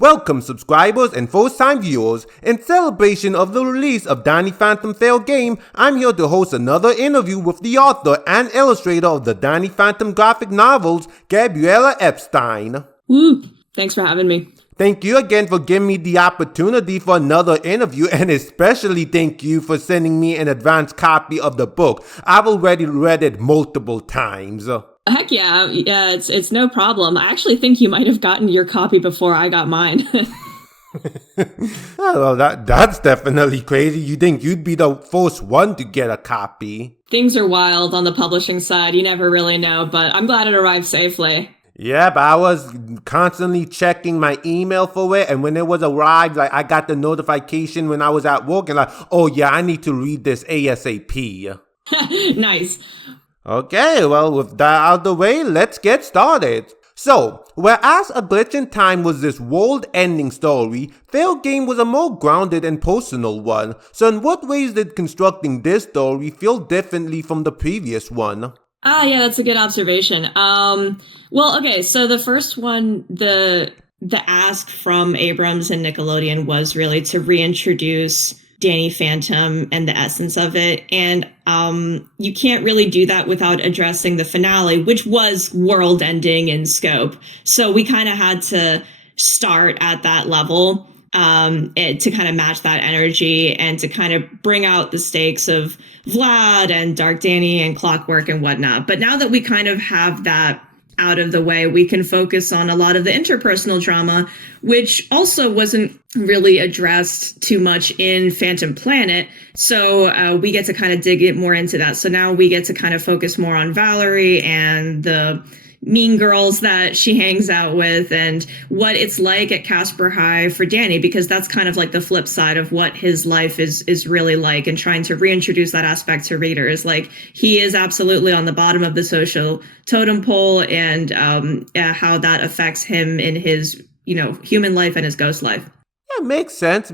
Welcome subscribers and first-time viewers. In celebration of the release of Danny Phantom Fail Game, I'm here to host another interview with the author and illustrator of the Danny Phantom graphic novels, Gabriela Epstein. Woo! Thanks for having me. Thank you again for giving me the opportunity for another interview, and especially thank you for sending me an advance copy of the book. I've already read it multiple times. Heck yeah, it's no problem. I actually think you might have gotten your copy before I got mine. Well, that's definitely crazy. You think you'd be the first one to get a copy? Things are wild on the publishing side. You never really know, but I'm glad it arrived safely. Yep, I was constantly checking my email for it, and when it was arrived, I got the notification when I was at work, and oh yeah, I need to read this ASAP. Nice. Okay, well, with that out of the way, let's get started. So, whereas A Glitch in Time was this world-ending story, Fail Game was a more grounded and personal one. So in what ways did constructing this story feel differently from the previous one? Yeah, that's a good observation. Well, okay, so the first one, the ask from Abrams and Nickelodeon was really to reintroduce Danny Phantom and the essence of it. And you can't really do that without addressing the finale, which was world-ending in scope. So we kind of had to start at that level to kind of match that energy and to kind of bring out the stakes of Vlad and Dark Danny and Clockwork and whatnot. But now that we kind of have that out of the way, we can focus on a lot of the interpersonal drama, which also wasn't really addressed too much in Phantom Planet. So we get to kind of dig it more into that. So now we get to kind of focus more on Valerie and the mean girls that she hangs out with and what it's like at Casper High for Danny, because that's kind of like the flip side of what his life is really like, and trying to reintroduce that aspect to readers. Like, he is absolutely on the bottom of the social totem pole, and how that affects him in his, human life and his ghost life. Yeah, makes sense.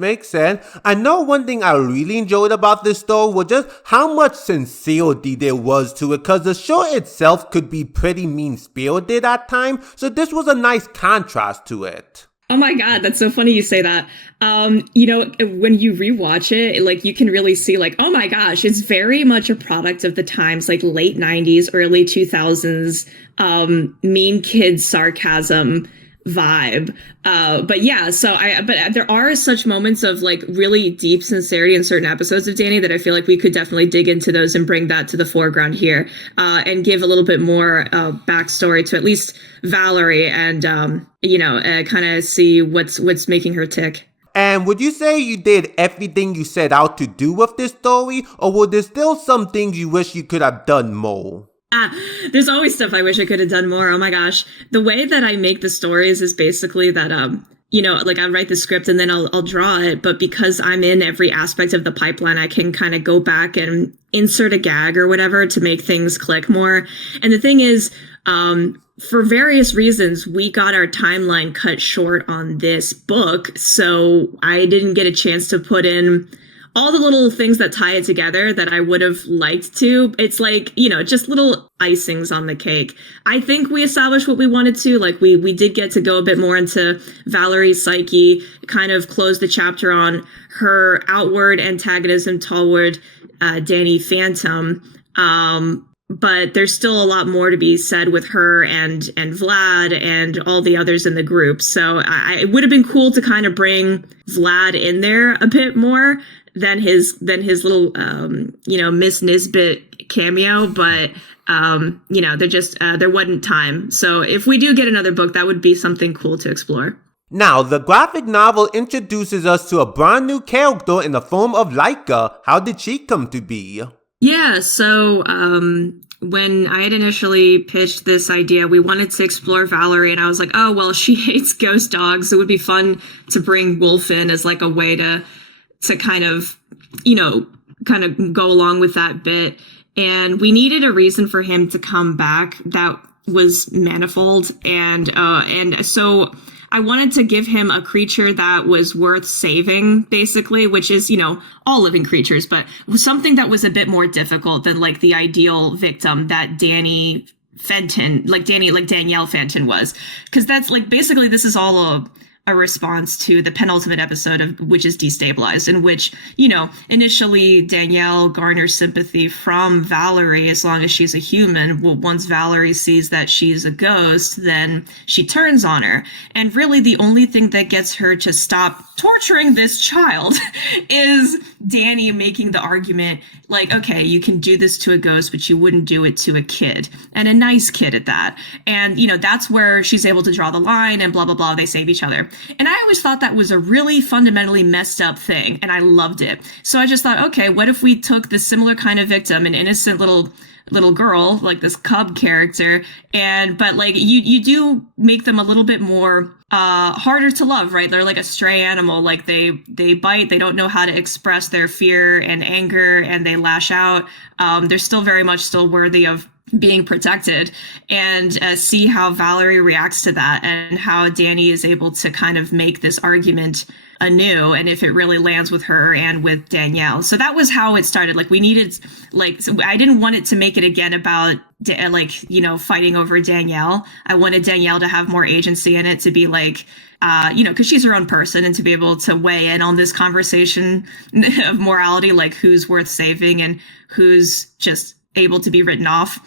I know one thing I really enjoyed about this story was just how much sincerity there was to it, because the show itself could be pretty mean-spirited at times, so this was a nice contrast to it. Oh my God, that's so funny you say that. When you rewatch it, like, you can really see, like, oh my gosh, it's very much a product of the times, like late 90s, early 2000s, mean kid sarcasm vibe. But there are such moments of like really deep sincerity in certain episodes of Danny that I feel like we could definitely dig into those and bring that to the foreground here, and give a little bit more backstory to at least Valerie, and kind of see what's making her tick. And would you say you did everything you set out to do with this story, or were there still some things you wish you could have done more? There's always stuff I wish I could have done more. Oh my gosh. The way that I make the stories is basically that, like, I write the script and then I'll draw it. But because I'm in every aspect of the pipeline, I can kind of go back and insert a gag or whatever to make things click more. And the thing is, for various reasons, we got our timeline cut short on this book. So I didn't get a chance to put in all the little things that tie it together that I would have liked to. It's like, just little icings on the cake. I think we established what we wanted to. Like, we did get to go a bit more into Valerie's psyche, kind of close the chapter on her outward antagonism toward Danny Phantom. But there's still a lot more to be said with her and Vlad and all the others in the group. So it would have been cool to kind of bring Vlad in there a bit more than his little Miss Nisbet cameo, but there wasn't time. So if we do get another book, that would be something cool to explore. Now, the graphic novel introduces us to a brand new character in the form of Laika. How did she come to be? Yeah, so when I had initially pitched this idea, we wanted to explore Valerie, and I was like, oh, well, she hates ghost dogs. It would be fun to bring Wolf in as like a way to kind of go along with that bit. And we needed a reason for him to come back that was manifold. And so I wanted to give him a creature that was worth saving, basically, which is, all living creatures, but something that was a bit more difficult than like the ideal victim that Danielle Fenton was. Because that's like, basically, this is all a response to the penultimate episode of which is Destabilized, in which, you know, initially Danielle garners sympathy from Valerie as long as she's a human. Well, once Valerie sees that she's a ghost, then she turns on her. And really the only thing that gets her to stop torturing this child is Danny making the argument like, okay, you can do this to a ghost, but you wouldn't do it to a kid, and a nice kid at that. And, you know, that's where she's able to draw the line and blah, blah, blah. They save each other. And I always thought that was a really fundamentally messed up thing, and I loved it. So I just thought, okay, what if we took this similar kind of victim, an innocent little girl, like this cub character, but like you do make them a little bit more harder to love, right? They're like a stray animal. Like they bite, they don't know how to express their fear and anger, and they lash out. They're still very much still worthy of being protected, and see how Valerie reacts to that, and how Danny is able to kind of make this argument anew, and if it really lands with her and with Danielle. So that was how it started. Like we needed, like, so I didn't want it to make it again about like, you know, fighting over Danielle. I wanted Danielle to have more agency in it, to be like, you know, because she's her own person, and to be able to weigh in on this conversation of morality, like who's worth saving and who's just able to be written off.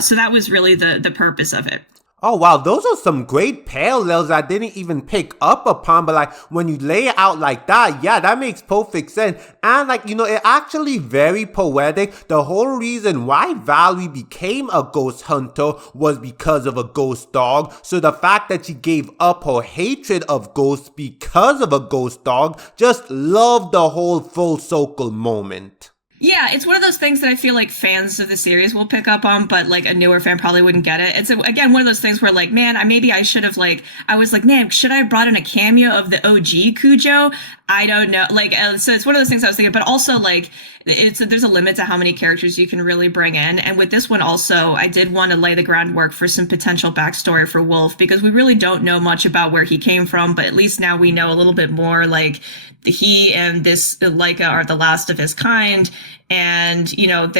So that was really the purpose of it. Oh, wow. Those are some great parallels I didn't even pick up upon. But like when you lay it out like that, yeah, that makes perfect sense. And like, you know, it actually very poetic. The whole reason why Valerie became a ghost hunter was because of a ghost dog. So the fact that she gave up her hatred of ghosts because of a ghost dog, just love the whole full circle moment. Yeah, it's one of those things that I feel like fans of the series will pick up on, but like a newer fan probably wouldn't get it. It's again one of those things where like, man, maybe I should have I was like, man, should I have brought in a cameo of the OG Cujo? I don't know. Like, so it's one of those things I was thinking, but also like there's a limit to how many characters you can really bring in. And with this one also, I did want to lay the groundwork for some potential backstory for Wolf, because we really don't know much about where he came from, but at least now we know a little bit more. Like he and this Leica are the last of his kind, and you know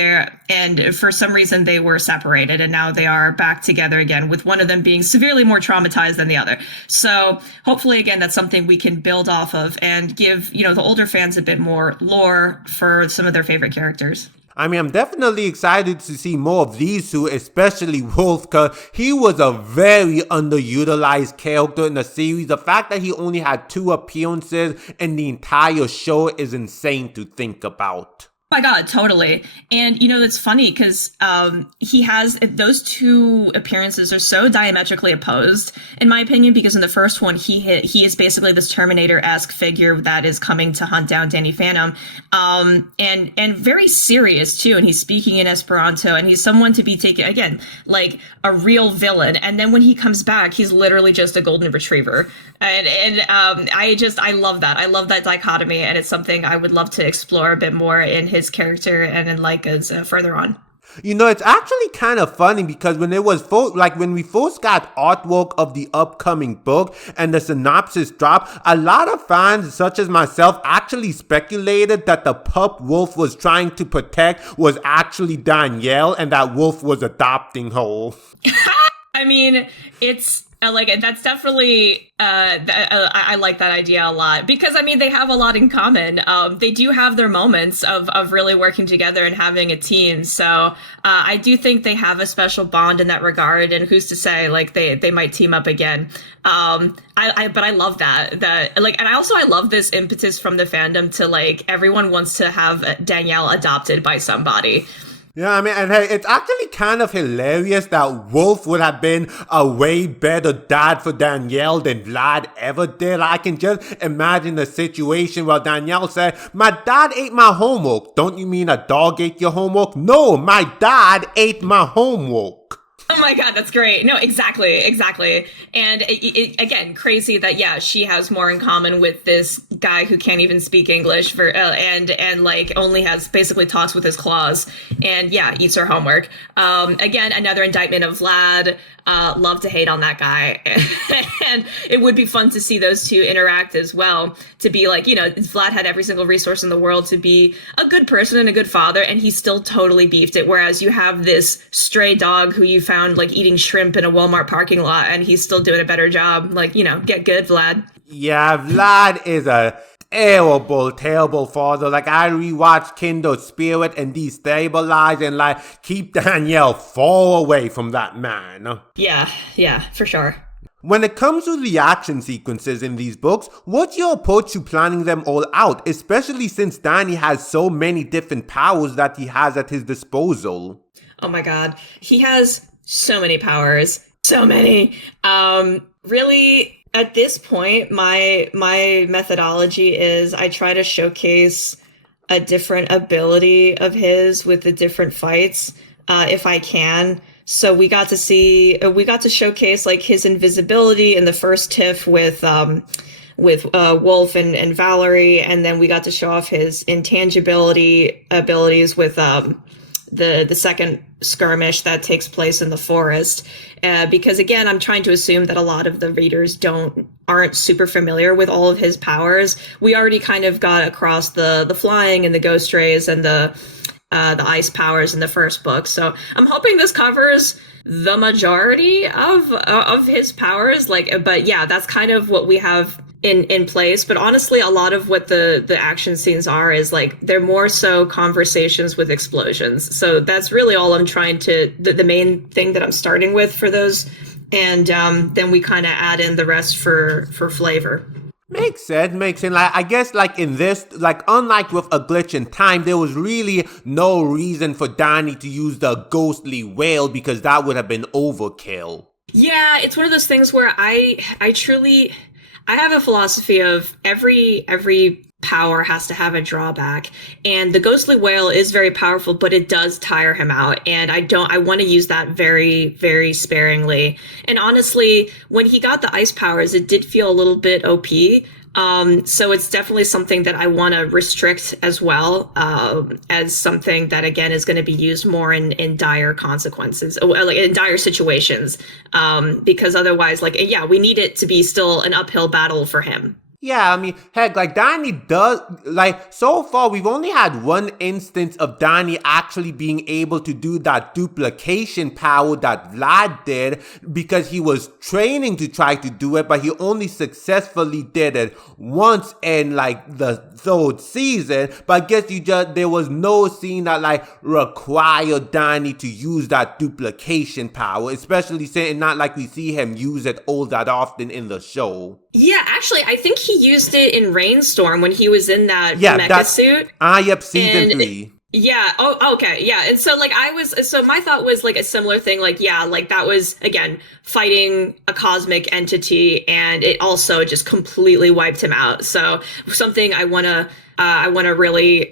and for some reason they were separated, and now they are back together again, with one of them being severely more traumatized than the other. So hopefully again that's something we can build off of and give, you know, the older fans a bit more lore for some of their favorite characters. I mean, I'm definitely excited to see more of these two, especially Wolf, because he was a very underutilized character in the series. The fact that he only had 2 appearances in the entire show is insane to think about. Oh my God, totally. And, you know, it's funny because he has those 2 appearances are so diametrically opposed, in my opinion, because in the first one, he is basically this Terminator-esque figure that is coming to hunt down Danny Phantom, and very serious, too. And he's speaking in Esperanto, and he's someone to be taken, again, like a real villain. And then when he comes back, he's literally just a golden retriever. And I love that. I love that dichotomy, and it's something I would love to explore a bit more in his character and in Leica's further on. You know, it's actually kind of funny because when it was when we first got artwork of the upcoming book and the synopsis dropped, a lot of fans, such as myself, actually speculated that the pup Wolf was trying to protect was actually Danielle, and that Wolf was adopting her. I mean, it's that's definitely I like that idea a lot, because I mean they have a lot in common. They do have their moments of really working together and having a team. So I do think they have a special bond in that regard. And who's to say like they might team up again. But I love that and I love this impetus from the fandom to like everyone wants to have Danielle adopted by somebody. Yeah, I mean, and hey, it's actually kind of hilarious that Wolf would have been a way better dad for Danielle than Vlad ever did. I can just imagine the situation where Danielle said, "My dad ate my homework." "Don't you mean a dog ate your homework?" "No, my dad ate my homework." Oh my God, that's great. No, exactly. And again, crazy that, yeah, she has more in common with this guy who can't even speak English and like only has basically talks with his claws and yeah, eats her homework. Again, another indictment of Vlad. Love to hate on that guy. And it would be fun to see those two interact as well, to be like, you know, Vlad had every single resource in the world to be a good person and a good father, and he still totally beefed it. Whereas you have this stray dog who you found like eating shrimp in a Walmart parking lot, and he's still doing a better job. Like, you know, get good, Vlad. Yeah, Vlad is a terrible, terrible father. Like, I rewatched Kindle Spirit and Destabilize and, like, keep Danielle far away from that man. Yeah, for sure. When it comes to the action sequences in these books, what's your approach to planning them all out, especially since Danny has so many different powers that he has at his disposal? Oh my god. He has so many powers. So many. Really, at this point, my methodology is I try to showcase a different ability of his with the different fights, if I can. So we got to showcase like his invisibility in the first tiff with Wolf and Valerie, and then we got to show off his intangibility abilities with the second skirmish that takes place in the forest. Because again, I'm trying to assume that a lot of the readers aren't super familiar with all of his powers. We already kind of got across the flying and the ghost rays and the ice powers in the first book. So I'm hoping this covers the majority of his powers. Like, but yeah, that's kind of what we have in place. But honestly, a lot of what the action scenes are is like they're more so conversations with explosions. So that's really all I'm trying to the main thing that I'm starting with for those, and then we kind of add in the rest for flavor. Makes sense, makes sense. Like, I guess, like, in this, like, unlike with A Glitch in Time, there was really no reason for Danny to use the ghostly whale because that would have been overkill. Yeah, it's one of those things where I truly, I have a philosophy of every power has to have a drawback, and the ghostly whale is very powerful, but it does tire him out, and I want to use that very, very sparingly. And honestly, when he got the ice powers, it did feel a little bit OP. So it's definitely something that I want to restrict as well, as something that again is going to be used more in dire consequences, like in dire situations, because otherwise, like, yeah, we need it to be still an uphill battle for him. Yeah, I mean, heck, like, Danny does, like, so far we've only had one instance of Danny actually being able to do that duplication power that Vlad did because he was training to try to do it, but he only successfully did it once in, like, the third season. But I guess there was no scene that, like, required Danny to use that duplication power, especially saying not like we see him use it all that often in the show. Yeah, actually, I think he used it in Rainstorm when he was in that mecha suit. Yep, season 3. Yeah. Oh, okay. Yeah. And so, like, so my thought was like a similar thing. Like, yeah, like that was again fighting a cosmic entity, and it also just completely wiped him out. So something I wanna really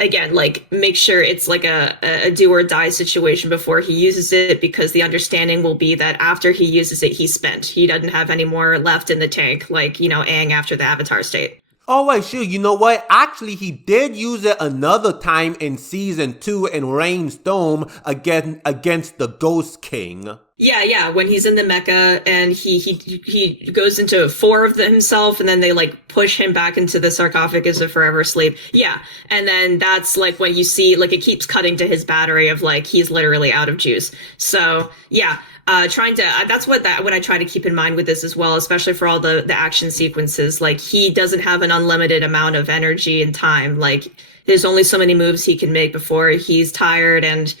again, like, make sure it's like a do or die situation before he uses it, because the understanding will be that after he uses it, he's spent. He doesn't have any more left in the tank, like, you know, Aang after the Avatar state. Oh, wait, sure. You know what? Actually, he did use it another time in season 2 in Rainstorm against the Ghost King. Yeah, when he's in the mecha and he goes into 4 of them himself, and then they like push him back into the sarcophagus of forever sleep. Yeah, and then that's like when you see like it keeps cutting to his battery of like he's literally out of juice. So yeah, that's what I try to keep in mind with this as well, especially for all the action sequences. Like, he doesn't have an unlimited amount of energy and time. Like, there's only so many moves he can make before he's tired and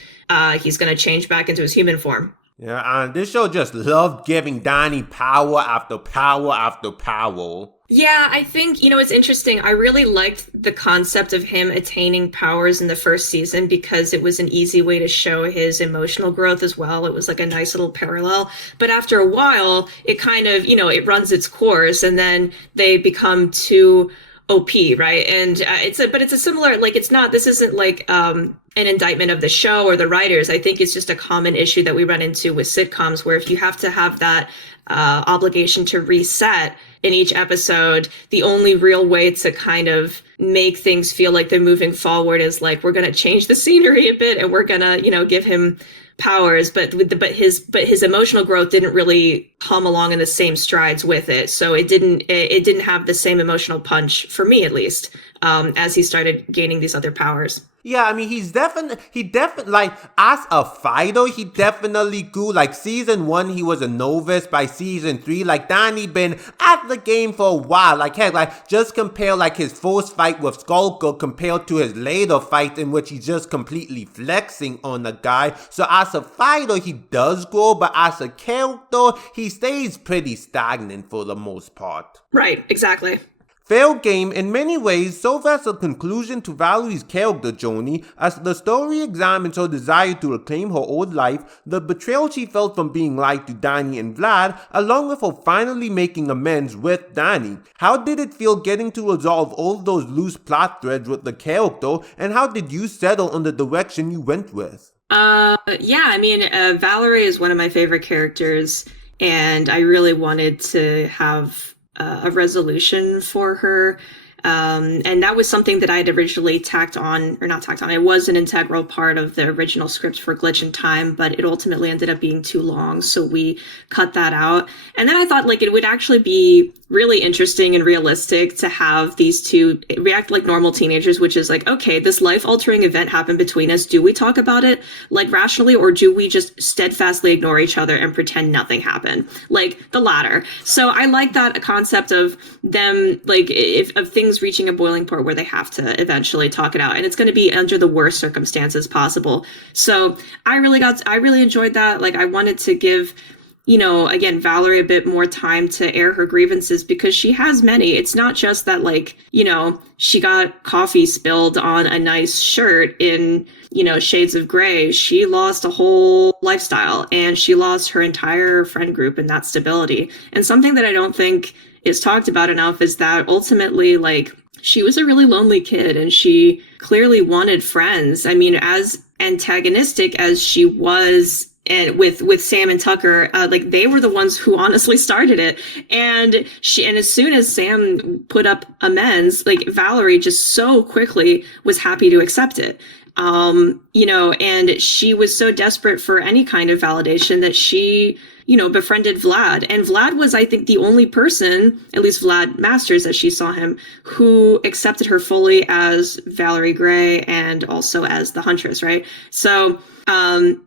he's gonna change back into his human form. Yeah, and this show just loved giving Danny power after power after power. Yeah, I think, you know, it's interesting. I really liked the concept of him attaining powers in the first season because it was an easy way to show his emotional growth as well. It was like a nice little parallel. But after a while, it kind of, you know, it runs its course, and then they become too OP, right? And it's a similar, like, this isn't like an indictment of the show or the writers. I think it's just a common issue that we run into with sitcoms, where if you have to have that obligation to reset in each episode, the only real way to kind of make things feel like they're moving forward is like, we're going to change the scenery a bit and we're going to, you know, give him powers, but his emotional growth didn't really come along in the same strides with it. So it didn't have the same emotional punch, for me at least, as he started gaining these other powers. Yeah, I mean, he definitely, like, as a fighter, he definitely grew. Like, season 1, he was a novice. By season 3, like, Danny been at the game for a while. Like, heck, like, just compare, like, his first fight with Skulker compared to his later fight in which he's just completely flexing on the guy. So, as a fighter, he does grow, but as a character, he stays pretty stagnant for the most part. Right, exactly. Fair game in many ways serves as a conclusion to Valerie's character journey as the story examines her desire to reclaim her old life, the betrayal she felt from being lied to Danny and Vlad, along with her finally making amends with Danny. How did it feel getting to resolve all those loose plot threads with the character, and how did you settle on the direction you went with? Yeah, I mean, Valerie is one of my favorite characters, and I really wanted to have a resolution for her. And that was something that I had originally tacked on, or not tacked on. It was an integral part of the original script for Glitch in Time, but it ultimately ended up being too long, so we cut that out. And then I thought, like, it would actually be really interesting and realistic to have these two react like normal teenagers, which is like, okay, this life-altering event happened between us. Do we talk about it, like, rationally, or do we just steadfastly ignore each other and pretend nothing happened? Like, the latter. So I like that concept of them, like, of things reaching a boiling point where they have to eventually talk it out, and it's going to be under the worst circumstances possible. So I really enjoyed that. Like, I wanted to give, you know, again, Valerie a bit more time to air her grievances, because she has many. It's not just that, like, you know, she got coffee spilled on a nice shirt in, you know, shades of gray. She lost a whole lifestyle, and she lost her entire friend group and that stability. And something that I don't think is talked about enough is that ultimately, like, she was a really lonely kid, and she clearly wanted friends. I mean, as antagonistic as she was, and with Sam and Tucker, like, they were the ones who honestly started it. And as soon as Sam put up amends, like, Valerie just so quickly was happy to accept it. You know, and she was so desperate for any kind of validation that she, you know, befriended Vlad. And Vlad was, I think, the only person, at least Vlad Masters as she saw him, who accepted her fully as Valerie Gray and also as the Huntress, right? So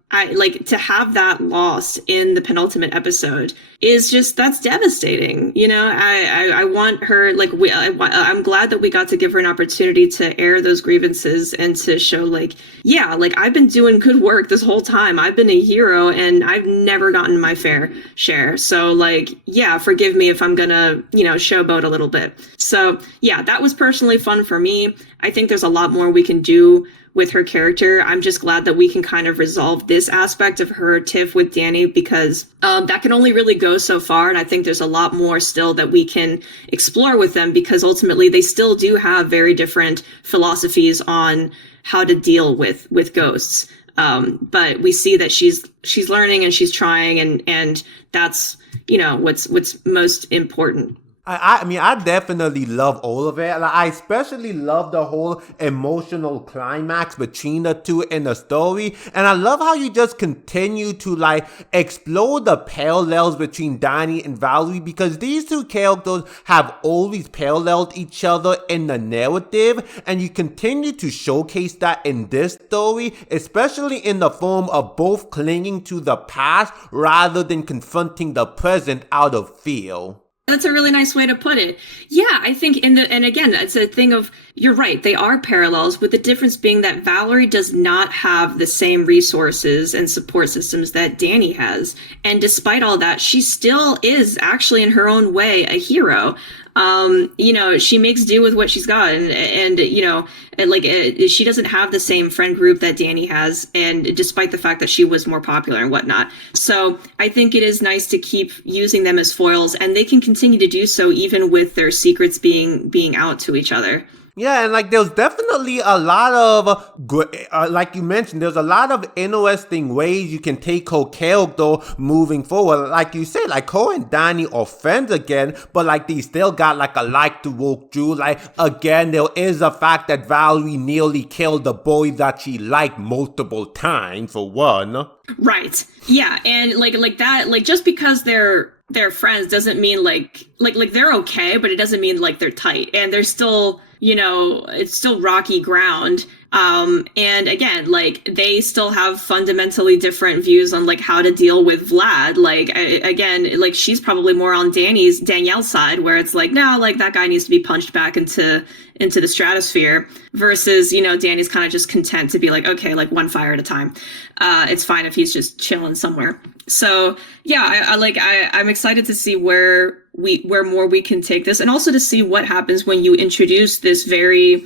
I like to have that lost in the penultimate episode is just, that's devastating. You know, I want her, like, I'm glad that we got to give her an opportunity to air those grievances and to show, like, yeah, like, I've been doing good work this whole time. I've been a hero and I've never gotten my fair share. So, like, yeah, forgive me if I'm gonna, you know, showboat a little bit. So yeah, that was personally fun for me. I think there's a lot more we can do with her character. I'm just glad that we can kind of resolve this aspect of her tiff with Danny, because that can only really go so far. And I think there's a lot more still that we can explore with them, because ultimately they still do have very different philosophies on how to deal with ghosts. But we see that she's learning and she's trying, and that's, you know, what's most important. I mean, I definitely love all of it. Like, I especially love the whole emotional climax between the two in the story. And I love how you just continue to, like, explore the parallels between Danny and Valerie, because these two characters have always paralleled each other in the narrative. And you continue to showcase that in this story, especially in the form of both clinging to the past rather than confronting the present out of fear. That's a really nice way to put it. Yeah, I think and again, it's a thing of, you're right, they are parallels, with the difference being that Valerie does not have the same resources and support systems that Danny has. And despite all that, she still is actually in her own way a hero. You know, she makes do with what she's got, and you know, like, she doesn't have the same friend group that Danny has, and despite the fact that she was more popular and whatnot. So I think it is nice to keep using them as foils, and they can continue to do so even with their secrets being out to each other. Yeah, and, like, there's definitely a lot of, like you mentioned, there's a lot of interesting ways you can take her character moving forward. Like you said, like, her and Danny are friends again, but, like, they still got, like, a life to work through. Like, again, there is the fact that Valerie nearly killed the boy that she liked multiple times, for one. Right. Yeah, and like that, like, just because they're friends doesn't mean like they're okay, but it doesn't mean like they're tight, and they're still, you know, it's still rocky ground. And again, like they still have fundamentally different views on like how to deal with Vlad. Like again, like she's probably more on Danielle's side, where it's like, no, like that guy needs to be punched back into the stratosphere, versus, you know, Danny's kind of just content to be like, okay, like one fire at a time. It's fine if he's just chilling somewhere. So yeah, I'm excited to see where more we can take this, and also to see what happens when you introduce this very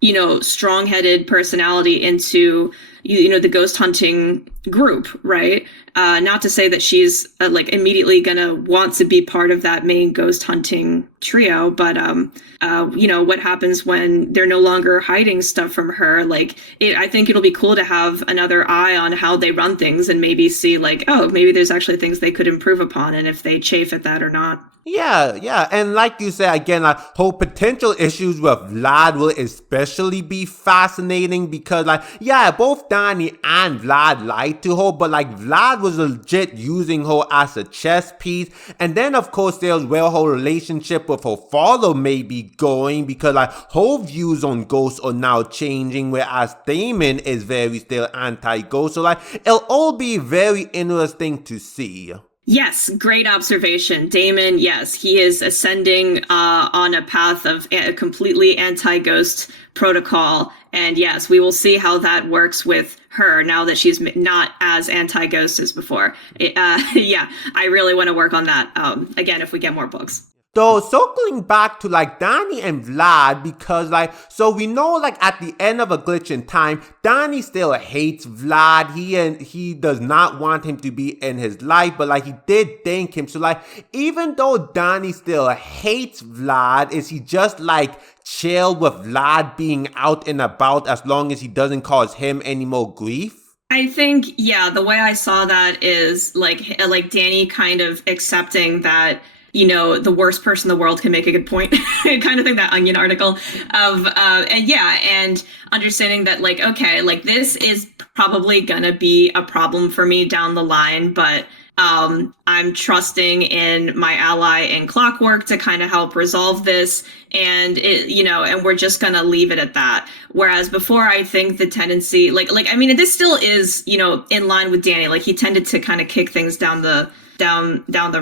you know, strong-headed personality into you know, the ghost hunting group, right? Not to say that she's like immediately gonna want to be part of that main ghost hunting trio, but you know, what happens when they're no longer hiding stuff from her? Like, I think it'll be cool to have another eye on how they run things, and maybe see like, oh, maybe there's actually things they could improve upon, and if they chafe at that or not. Yeah, and like you said, again, like, whole potential issues with Vlad will especially be fascinating because, like, yeah, both Danny and Vlad lied to her, but, like, Vlad was legit using her as a chess piece, and then, of course, there's where her relationship with her father may be going because, like, her views on ghosts are now changing, whereas Damon is very still anti-ghost, so, like, it'll all be very interesting to see. Yes, great observation. Damon, yes, he is ascending on a path of a completely anti-ghost protocol. And yes, we will see how that works with her now that she's not as anti-ghost as before. Yeah, I really want to work on that, again, if we get more books. So circling back to like Danny and Vlad, because like, so we know like at the end of A Glitch in Time, Danny still hates Vlad. He does not want him to be in his life, but like he did thank him. So like, even though Danny still hates Vlad, is he just like chill with Vlad being out and about as long as he doesn't cause him any more grief? I think, yeah, the way I saw that is like Danny kind of accepting that, you know, the worst person in the world can make a good point, kind of thing, that Onion article of, and yeah, and understanding that like, okay, like this is probably gonna be a problem for me down the line, but I'm trusting in my ally in Clockwork to kind of help resolve this, and it, you know, and we're just gonna leave it at that. Whereas before, I think the tendency, I mean, this still is, you know, in line with Danny. Like he tended to kind of kick things down the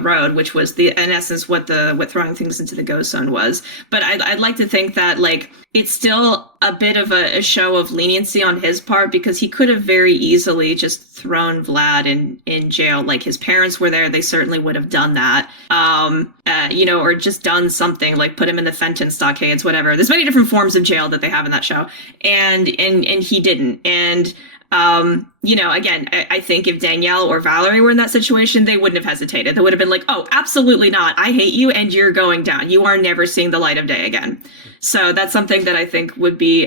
road, which was in essence what throwing things into the ghost zone was. But I'd like to think that like it's still a bit of a show of leniency on his part, because he could have very easily just thrown Vlad in jail. Like his parents were there, they certainly would have done that. You know, or just done something like put him in the Fenton stockades, whatever. There's many different forms of jail that they have in that show, and he didn't. And you know, again, I think if Danielle or Valerie were in that situation, they wouldn't have hesitated. They would have been like, oh, absolutely not. I hate you and you're going down. You are never seeing the light of day again. So that's something that I think would be,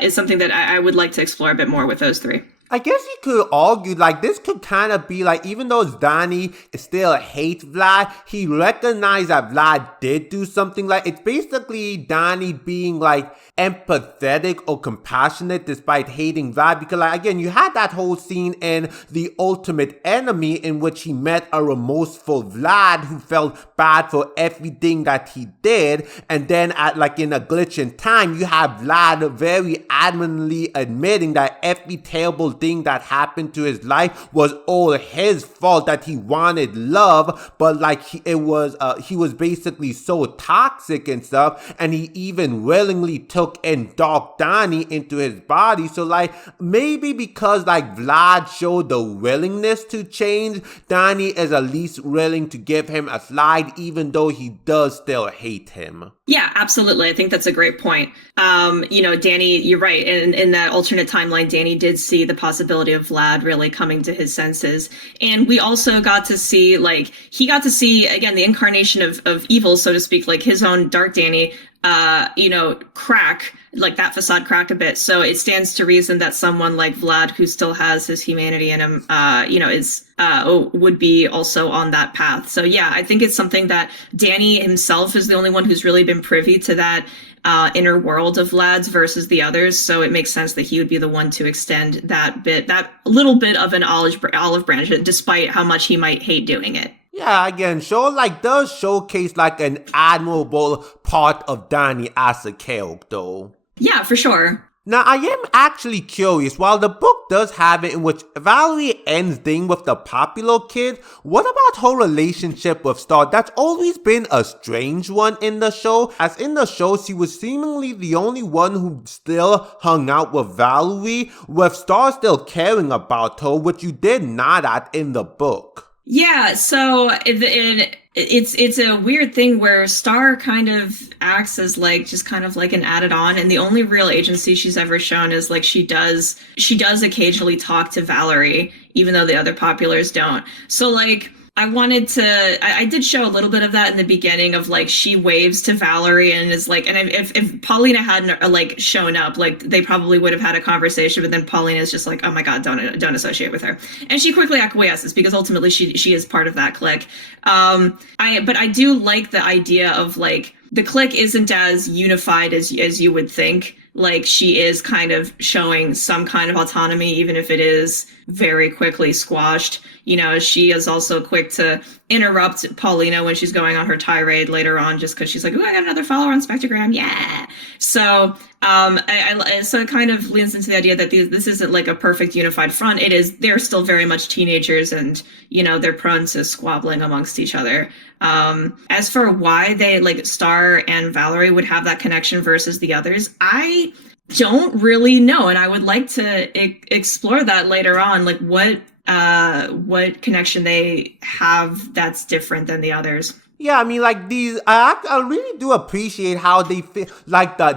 is something that I would like to explore a bit more with those three. I guess you could argue, like, this could kind of be like, even though Danny still hates Vlad, he recognized that Vlad did do something. Like, it's basically Danny being, like, empathetic or compassionate despite hating Vlad. Because, like, again, you had that whole scene in The Ultimate Enemy in which he met a remorseful Vlad who felt bad for everything that he did. And then, in A Glitch in Time, you have Vlad very adamantly admitting that every terrible thing that happened to his life was all his fault, that he wanted love, but like he was basically so toxic and stuff, and he even willingly took and docked Danny into his body. So like maybe because like Vlad showed the willingness to change, Danny is at least willing to give him a slide, even though he does still hate him. Yeah, absolutely. I think that's a great point. You know, Danny, you're right. In that alternate timeline, Danny did see the possibility of Vlad really coming to his senses. And we also got to see, like, he got to see, again, the incarnation of evil, so to speak, like his own Dark Danny, you know, crack, like that facade crack a bit. So it stands to reason that someone like Vlad, who still has his humanity in him, you know, would be also on that path. So yeah, I think it's something that Danny himself is the only one who's really been privy to that inner world of Vlad's versus the others. So it makes sense that he would be the one to extend that little bit of an olive branch, despite how much he might hate doing it. Yeah, again, does showcase like an admirable part of Danny as a character. Yeah, for sure. Now, I am actually curious, while the book does have it in which Valerie ends dating with the popular kid, what about her relationship with Star? That's always been a strange one in the show, as in the show, she was seemingly the only one who still hung out with Valerie, with Star still caring about her, which you did not at in the book. Yeah, so it's a weird thing where Star kind of acts as like just kind of like an added on, and the only real agency she's ever shown is like she does occasionally talk to Valerie, even though the other populars don't. So like I did show a little bit of that in the beginning of like she waves to Valerie and is like, and if Paulina hadn't like shown up, like they probably would have had a conversation, but then Paulina is just like, oh my God, don't associate with her. And she quickly acquiesces because ultimately she is part of that clique. But I do like the idea of like the clique isn't as unified as you would think. Like she is kind of showing some kind of autonomy, even if it is very quickly squashed. You know, she is also quick to interrupt Paulina when she's going on her tirade later on, just because she's like, "Ooh, I got another follower on Spectrogram, yeah." So, so it kind of leans into the idea that this isn't like a perfect unified front. It is. They're still very much teenagers, and you know, they're prone to squabbling amongst each other. As for why they like Star and Valerie would have that connection versus the others, I don't really know, and I would like to explore that later on, like what connection they have that's different than the others. Yeah, I mean, like these, I really do appreciate how they feel, like the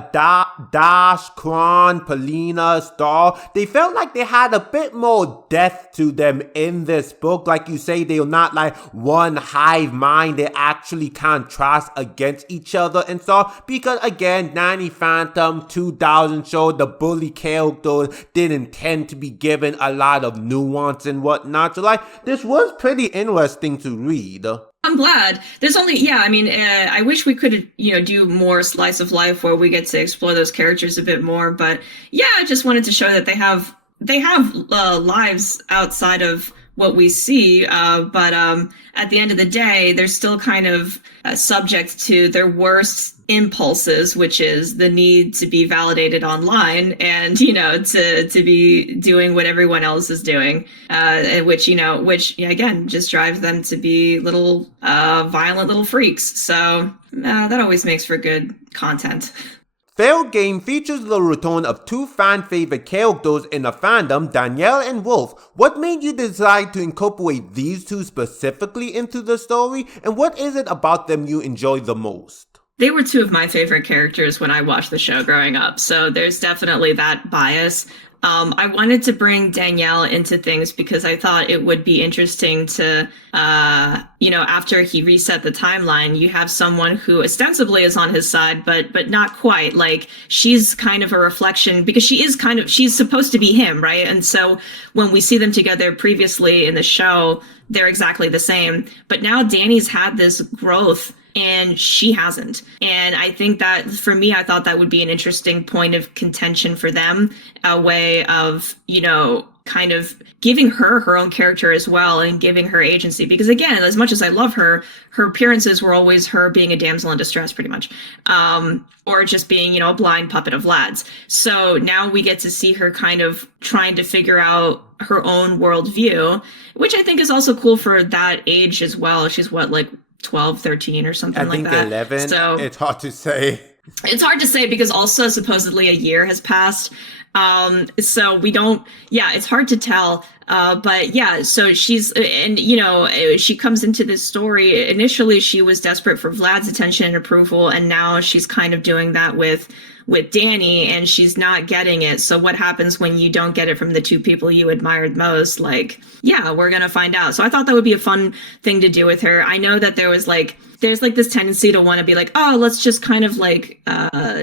Dash, Kron, Polina, Star, they felt like they had a bit more depth to them in this book. Like you say, they're not like one hive mind, they actually contrast against each other and stuff. Because again, Danny Phantom, 2000 show, the bully character didn't tend to be given a lot of nuance and whatnot. So like, this was pretty interesting to read. I'm glad. There's only, yeah, I mean, I wish we could, you know, do more slice of life where we get to explore those characters a bit more. But yeah, I just wanted to show that they have lives outside of what we see. But at the end of the day, they're still kind of subject to their worst impulses, which is the need to be validated online and, you know, to be doing what everyone else is doing, which again, just drives them to be little violent little freaks. So that always makes for good content. Fair Game features the return of two fan-favorite characters in the fandom, Danielle and Wolf. What made you decide to incorporate these two specifically into the story, and what is it about them you enjoy the most? They were two of my favorite characters when I watched the show growing up, so there's definitely that bias. I wanted to bring Danielle into things because I thought it would be interesting to, after he reset the timeline, you have someone who ostensibly is on his side, but not quite. Like, she's kind of a reflection because she's supposed to be him, right? And so when we see them together previously in the show, they're exactly the same. But now Danny's had this growth and she hasn't. And I think that for me, I thought that would be an interesting point of contention for them, a way of, kind of giving her own character as well and giving her agency. Because again, as much as I love her appearances were always her being a damsel in distress pretty much. Or just being, a blind puppet of Vlad's. So now we get to see her kind of trying to figure out her own worldview, which I think is also cool for that age as well. She's 12, 13 or something like that. I think 11. So it's hard to say. It's hard to say because also supposedly a year has passed. So we don't, it's hard to tell. But yeah, so she's, and she comes into this story. Initially, she was desperate for Vlad's attention and approval. And now she's kind of doing that with Danny, and she's not getting it. So what happens when you don't get it from the two people you admired most? We're going to find out. So I thought that would be a fun thing to do with her. I know that there's this tendency to want to be like, oh, let's just kind of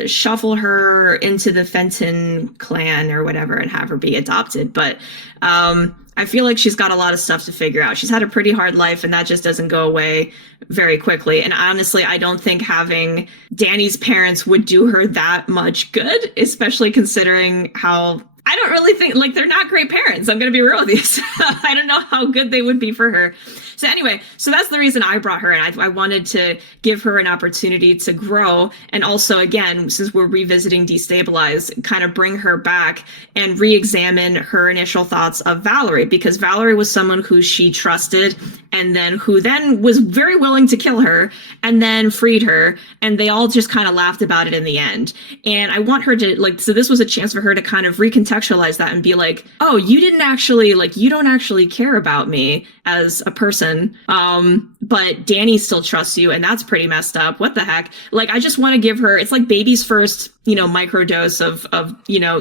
shuffle her into the Fenton clan or whatever and have her be adopted. But I feel like she's got a lot of stuff to figure out. She's had a pretty hard life, and that just doesn't go away very quickly. And honestly, I don't think having Danny's parents would do her that much good, especially considering how I don't really think, they're not great parents. I'm going to be real with you. So I don't know how good they would be for her. So anyway, so that's the reason I brought her in. I wanted to give her an opportunity to grow. And also, again, since we're revisiting Destabilize, kind of bring her back and re-examine her initial thoughts of Valerie, because Valerie was someone who she trusted and then who then was very willing to kill her and then freed her. And they all just kind of laughed about it in the end. And I want her to, like, so this was a chance for her to kind of recontextualize that and be like, oh, you didn't actually, like, you don't actually care about me as a person. But Danny still trusts you, and that's pretty messed up. What the heck? Like, I just want to give her, it's like baby's first, microdose of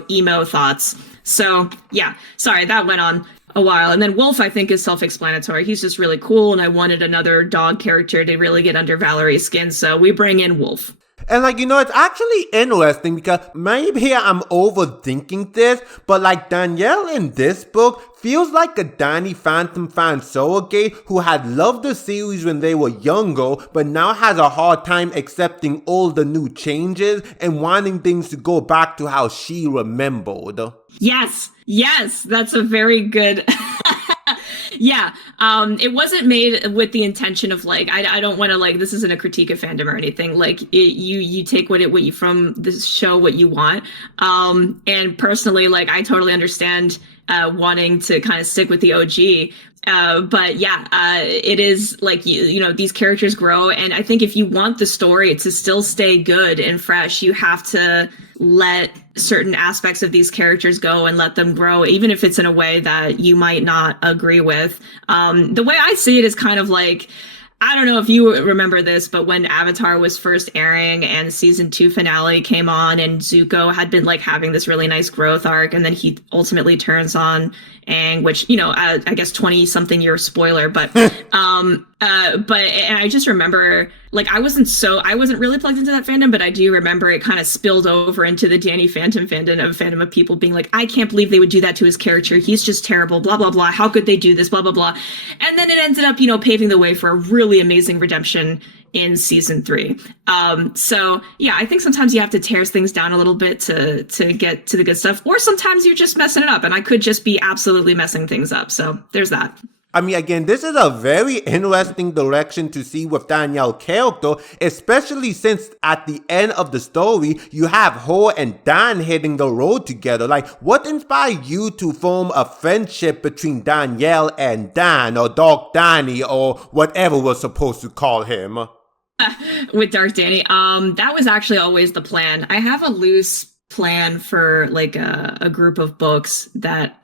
emo thoughts. So yeah, sorry, that went on a while. And then Wolf, I think, is self-explanatory. He's just really cool, and I wanted another dog character to really get under Valerie's skin, so we bring in Wolf. And it's actually interesting because maybe I'm overthinking this, but Danielle in this book feels like a Danny Phantom fan surrogate who had loved the series when they were younger, but now has a hard time accepting all the new changes and wanting things to go back to how she remembered. Yes, that's a very good... Yeah, it wasn't made with the intention of I don't want to this isn't a critique of fandom or anything. You take what you from this show what you want. And personally, I totally understand wanting to kind of stick with the OG. But yeah, it is these characters grow, and I think if you want the story to still stay good and fresh, you have to let certain aspects of these characters go and let them grow, even if it's in a way that you might not agree with. The way I see it is kind of I don't know if you remember this, but when Avatar was first airing and season 2 finale came on and Zuko had been having this really nice growth arc, and then he ultimately turns on Aang, which, I guess 20 something year spoiler, but and I just remember I wasn't really plugged into that fandom, but I do remember it kind of spilled over into the Danny Phantom fandom of people being I can't believe they would do that to his character. He's just terrible, blah, blah, blah. How could they do this, blah, blah, blah. And then it ended up, paving the way for a really amazing redemption in season 3. So yeah, I think sometimes you have to tear things down a little bit to get to the good stuff, or sometimes you're just messing it up, and I could just be absolutely messing things up. So there's that. I mean, again, this is a very interesting direction to see with Danielle's character, especially since at the end of the story, you have her and Dan hitting the road together. What inspired you to form a friendship between Danielle and Dan, or Dark Danny, or whatever we're supposed to call him? With Dark Danny, that was actually always the plan. I have a loose plan for a group of books that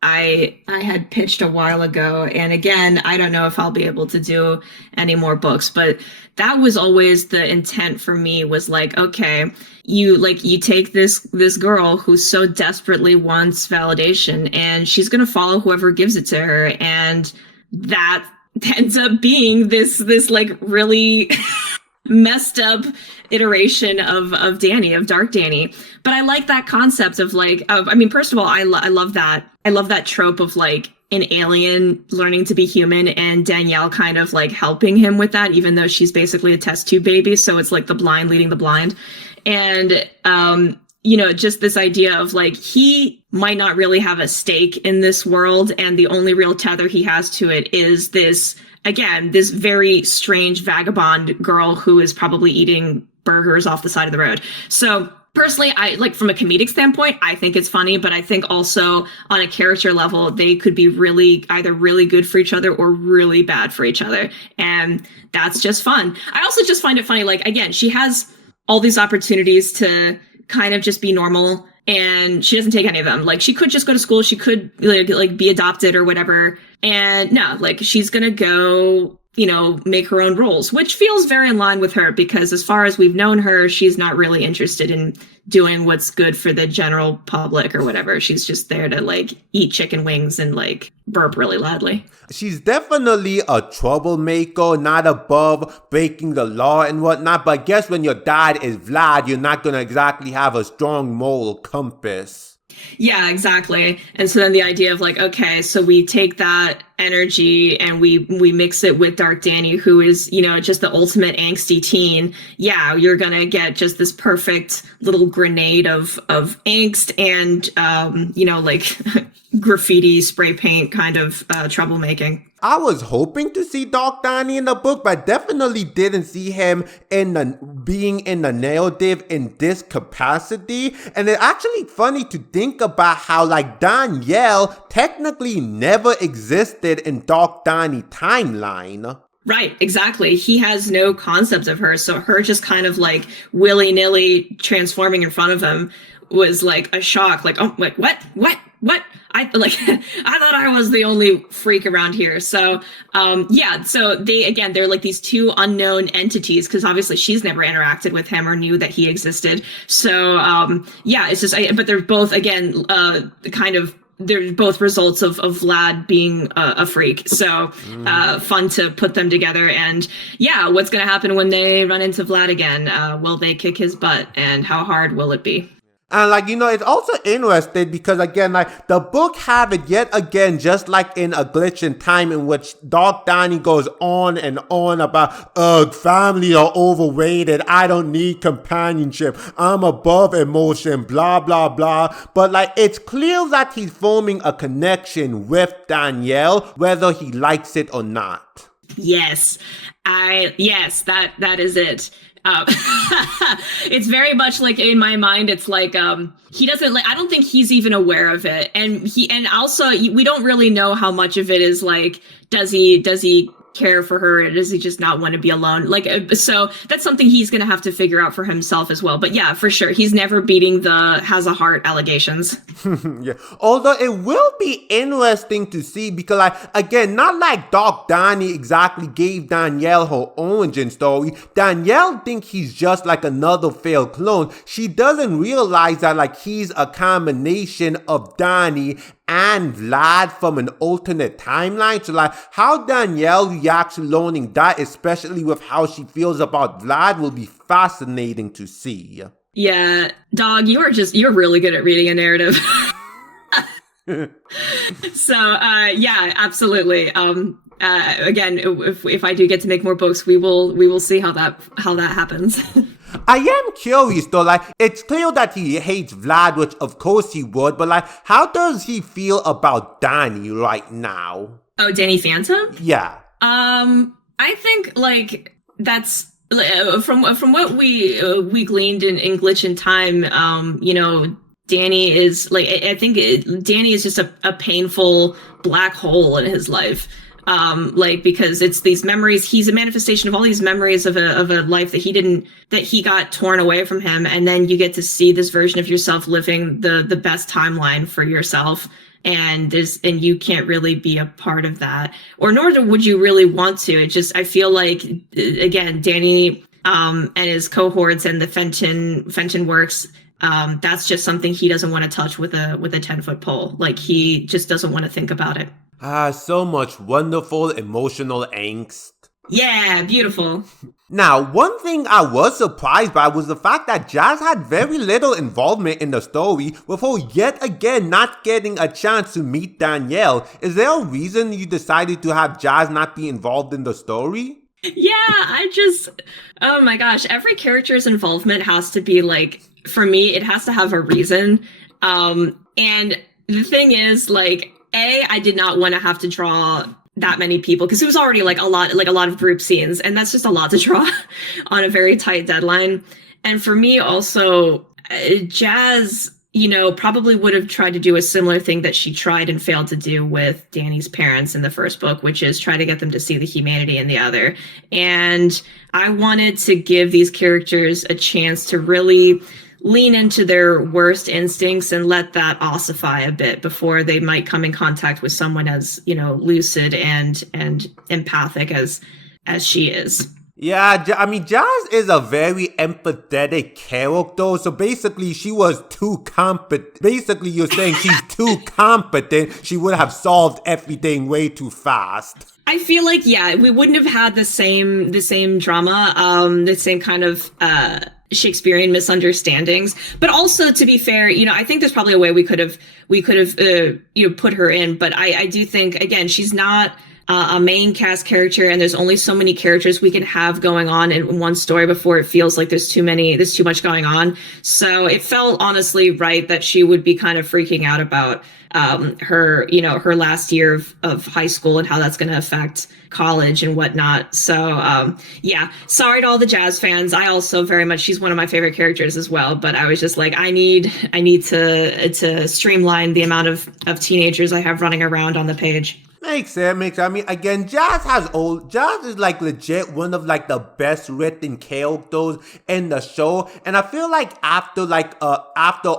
I had pitched a while ago, and again, I don't know if I'll be able to do any more books, but that was always the intent for me, was okay, you take this girl who so desperately wants validation, and she's gonna follow whoever gives it to her, and that ends up being this really messed up iteration of Danny, of Dark Danny. But I like that concept of first of all, I love that trope of an alien learning to be human, and Danielle kind of helping him with that, even though she's basically a test tube baby. So it's the blind leading the blind. And just this idea of he might not really have a stake in this world, and the only real tether he has to it is this very strange vagabond girl who is probably eating burgers off the side of the road. So personally, I from a comedic standpoint, I think it's funny, but I think also on a character level, they could be either really good for each other or really bad for each other. And that's just fun. I also just find it funny, again, she has all these opportunities to kind of just be normal, and she doesn't take any of them. She could just go to school, she could be adopted or whatever. And no, she's gonna go, make her own roles, which feels very in line with her, because as far as we've known her, she's not really interested in doing what's good for the general public or whatever. She's just there to eat chicken wings and burp really loudly. She's definitely a troublemaker, not above breaking the law and whatnot, but I guess when your dad is Vlad, you're not gonna exactly have a strong moral compass. Yeah, exactly. And so then the idea of okay, so we take that energy and we mix it with Dark Danny, who is, you know, just the ultimate angsty teen, yeah, you're gonna get just this perfect little grenade of angst and you know, like graffiti, spray paint kind of troublemaking. I was hoping to see Dark Danny in the book, but definitely didn't see him being in the narrative in this capacity. And it's actually funny to think about how, like, Danielle technically never existed in Dark Danny timeline. Right, exactly. He has no concept of her, so her just kind of like willy-nilly transforming in front of him was like a shock. Like, oh, like what? I thought I was the only freak around here. So yeah, so they're like these two unknown entities, because obviously she's never interacted with him or knew that he existed. So yeah, it's just but they're both again they're both results of Vlad being a freak. So fun to put them together. And yeah, what's going to happen when they run into Vlad again? Will they kick his butt, and how hard will it be? And like, you know, it's also interesting because again, like the book have it yet again, just like in A Glitch in Time, in which Dark Danny goes on and on about, ugh, family are overrated. I don't need companionship. I'm above emotion, blah, blah, blah. But like, it's clear that he's forming a connection with Danielle, whether he likes it or not. Yes, that is it. It's very much like, in my mind, it's like he doesn't like, I don't think he's even aware of it, and also we don't really know how much of it is like, does he care for her, or does he just not want to be alone? Like, so that's something he's gonna have to figure out for himself as well. But yeah, for sure, he's never beating the has a heart allegations. Yeah, although it will be interesting to see, because like, again, not like Dark Danny exactly gave Danielle her origin story. Danielle thinks he's just like another failed clone. She doesn't realize that like he's a combination of Danny and Vlad from an alternate timeline. So like, how Danielle reacts to learning that, especially with how she feels about Vlad, will be fascinating to see. Yeah, dog, you're really good at reading a narrative. So yeah, absolutely. Again, if I do get to make more books, we will see how that happens. I am curious though, like, it's clear that he hates Vlad, which of course he would, but like, how does he feel about Danny right now? Oh, Danny Phantom? Yeah. I think like that's from what we gleaned in Glitch in Time. You know, Danny is like, I think Danny is just a painful black hole in his life. Like, because it's these memories, he's a manifestation of all these memories of a life that he got torn away from him. And then you get to see this version of yourself living the best timeline for yourself. And you can't really be a part of that, or nor would you really want to. It just, I feel like, again, Danny, and his cohorts and the Fenton works, that's just something he doesn't want to touch with a 10-foot pole. Like, he just doesn't want to think about it. So much wonderful emotional angst. Yeah, beautiful. Now, one thing I was surprised by was the fact that Jazz had very little involvement in the story, with her yet again not getting a chance to meet Danielle. Is there a reason you decided to have Jazz not be involved in the story? Yeah, oh my gosh, every character's involvement has to be like, for me, it has to have a reason. And the thing is, like, I did not want to have to draw that many people, because it was already like a lot of group scenes, and that's just a lot to draw on a very tight deadline. And for me also, Jazz, you know, probably would have tried to do a similar thing that she tried and failed to do with Danny's parents in the first book, which is try to get them to see the humanity in the other. And I wanted to give these characters a chance to really lean into their worst instincts and let that ossify a bit before they might come in contact with someone as, you know, lucid and empathic as she is. Yeah, I mean, Jazz is a very empathetic character, so basically she was too competent. Basically, you're saying she's too competent. She would have solved everything way too fast. I feel like, yeah, we wouldn't have had the same drama, the same kind of Shakespearean misunderstandings. But also, to be fair, I think there's probably a way we could have put her in. But I do think, again, she's not a main cast character, and there's only so many characters we can have going on in one story before it feels like there's too much going on. So it felt honestly right that she would be kind of freaking out about her last year of high school and how that's going to affect college and whatnot. So yeah, sorry to all the Jazz fans. I also very much, she's one of my favorite characters as well, but I was just like, I need to streamline the amount of teenagers I have running around on the page. Makes sense. I mean, again, Jazz is like legit one of like the best written characters in the show. And I feel like after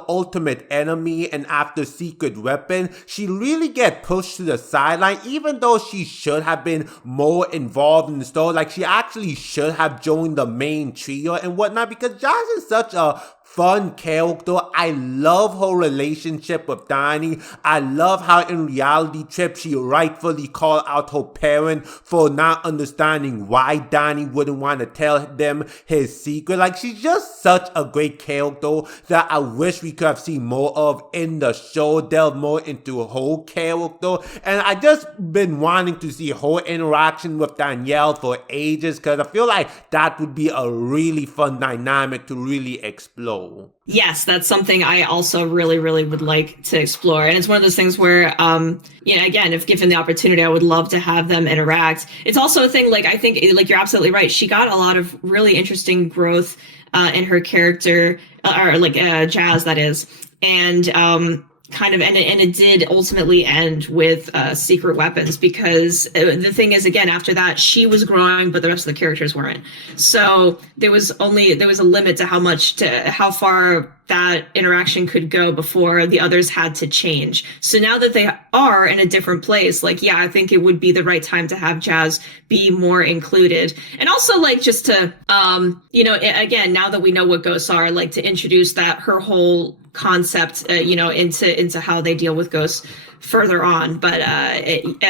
Ultimate Enemy and after Secret Weapon, she really get pushed to the sideline, even though she should have been more involved in the story. Like, she actually should have joined the main trio and whatnot, because Jazz is such a fun character. I love her relationship with Donnie. I love how in Reality Trip she rightfully called out her parent for not understanding why Donnie wouldn't want to tell them his secret. Like, she's just such a great character that I wish we could have seen more of in the show, delve more into her character. And I just been wanting to see her interaction with Danielle for ages, because I feel like that would be a really fun dynamic to really explore. Yes, that's something I also really, really would like to explore. And it's one of those things where, again, if given the opportunity, I would love to have them interact. It's also a thing, like, I think, like, you're absolutely right. She got a lot of really interesting growth in her character, Jazz, that is. And kind of, and it did ultimately end with Secret Weapons, because the thing is, again, after that she was growing, but the rest of the characters weren't. So there was a limit to how far that interaction could go before the others had to change. So now that they are in a different place, like, yeah, I think it would be the right time to have Jazz be more included. And also, like, just to again, now that we know what ghosts are, like, to introduce her whole concept into how they deal with ghosts further on. But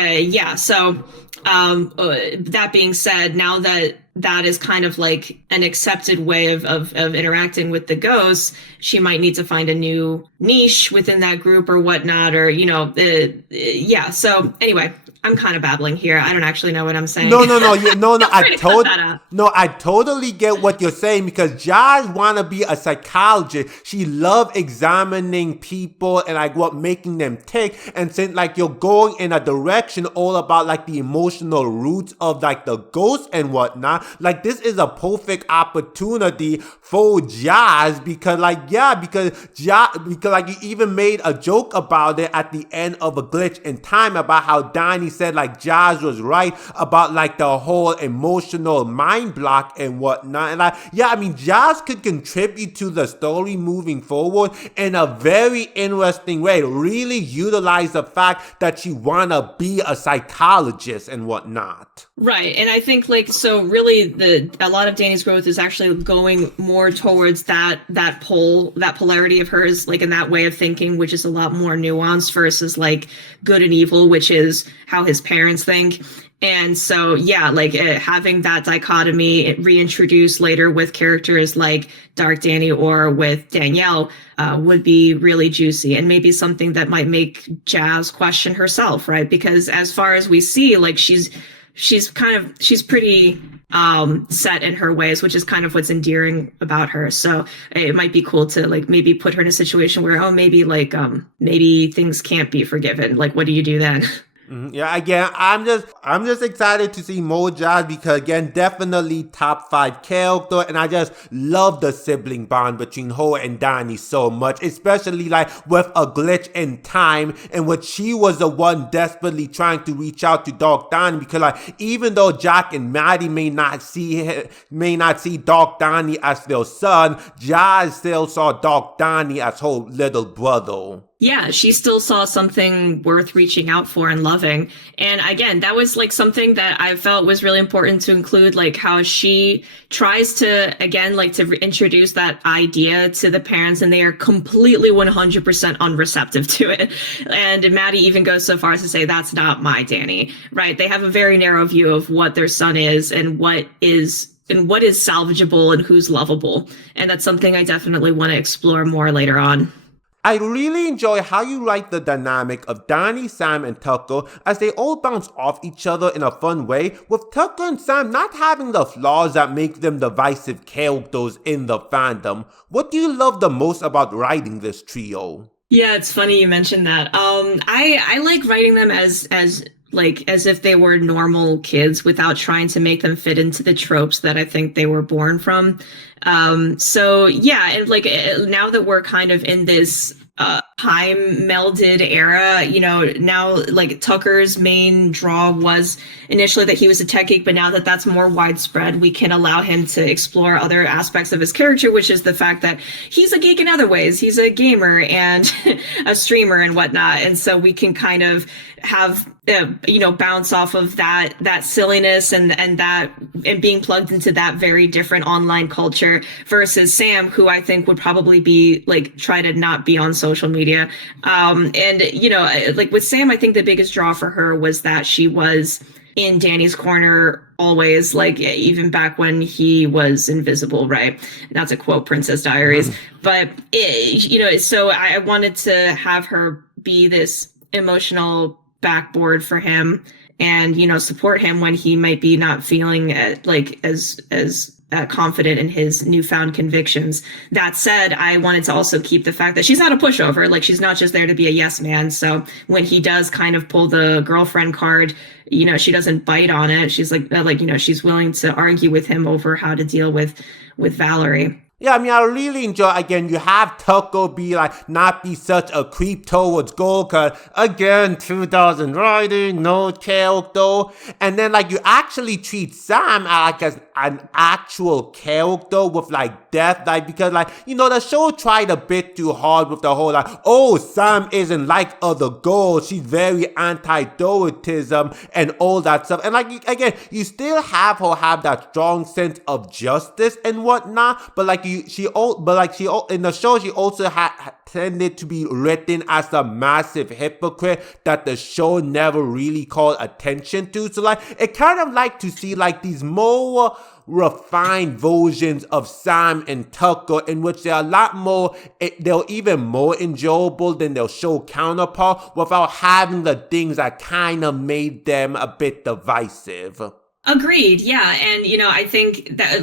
yeah, so that being said, now that is kind of like an accepted way of interacting with the ghosts, she might need to find a new niche within that group or whatnot, or yeah. So anyway, I'm kind of babbling here. I don't actually know what I'm saying. No. I totally get what you're saying, because Jazz wanna be a psychologist. She love examining people and like what making them tick. And since like you're going in a direction all about like the emotional roots of like the ghosts and whatnot, like this is a perfect opportunity for Jazz, because you even made a joke about it at the end of A Glitch in Time about how Donnie said like Jazz was right about like the whole emotional mind block and whatnot. And Jazz could contribute to the story moving forward in a very interesting way. Really utilize the fact that she wanna be a psychologist and whatnot. Right. And I think so really a lot of Danny's growth is actually going more towards that polarity of hers, like in that way of thinking, which is a lot more nuanced versus like good and evil, which is how his parents think. And so, yeah, like having that dichotomy reintroduced later with characters like Dark Danny or with Danielle would be really juicy, and maybe something that might make Jazz question herself, right? Because as far as we see, like she's pretty set in her ways, which is kind of what's endearing about her. So it might be cool to like maybe put her in a situation where, maybe things can't be forgiven. Like, what do you do then? Yeah, again, I'm just excited to see more Jazz, because again, definitely top 5 character, and I just love the sibling bond between her and Donnie so much, especially like with A Glitch in Time, in which she was the one desperately trying to reach out to Dark Donnie, because like even though Jack and Maddie may not see Dark Donnie as their son, Jazz still saw Dark Donnie as her little brother. Yeah, she still saw something worth reaching out for and loving. And again, that was like something that I felt was really important to include, like how she tries to, again, like to introduce that idea to the parents, and they are completely 100% unreceptive to it. And Maddie even goes so far as to say, that's not my Danny, right? They have a very narrow view of what their son is and what is salvageable and who's lovable. And that's something I definitely want to explore more later on. I really enjoy how you write the dynamic of Danny, Sam, and Tucker as they all bounce off each other in a fun way, with Tucker and Sam not having the flaws that make them divisive characters in the fandom. What do you love the most about writing this trio? Yeah, it's funny you mentioned that. I like writing them as if they were normal kids without trying to make them fit into the tropes that I think they were born from. So yeah, and like now that we're kind of in this time melded era, you know, now like Tucker's main draw was initially that he was a tech geek, but now that that's more widespread, we can allow him to explore other aspects of his character, which is the fact that he's a geek in other ways. He's a gamer and a streamer and whatnot, and so we can kind of have bounce off of that silliness and being plugged into that very different online culture versus Sam, who I think would probably be like try to not be on social media. And you know, like with Sam, I think the biggest draw for her was that she was in Danny's corner always, like even back when he was invisible, right? Not to quote Princess Diaries, but so I wanted to have her be this emotional backboard for him and, you know, support him when he might be not feeling as confident in his newfound convictions. That said, I wanted to also keep the fact that she's not a pushover. Like, she's not just there to be a yes man. So when he does kind of pull the girlfriend card, you know, she doesn't bite on it. She's she's willing to argue with him over how to deal with Valerie. Yeah, I mean, I really enjoy, again, you have Tucker not be such a creep towards gold, cause, again, 2000 writing, no character, and then, you actually treat Sam, as an actual character with, depth, because, the show tried a bit too hard with the whole, oh, Sam isn't like other girls, she's very anti-Dorotism, and all that stuff, and, again, you still have her have that strong sense of justice and whatnot, but, in the show, she also tended to be written as a massive hypocrite that the show never really called attention to. So, it kind of to see, these more refined versions of Sam and Tucker in which they're a lot more, they're even more enjoyable than their show counterpart without having the things that kind of made them a bit divisive. Agreed. Yeah. And, you know, I think that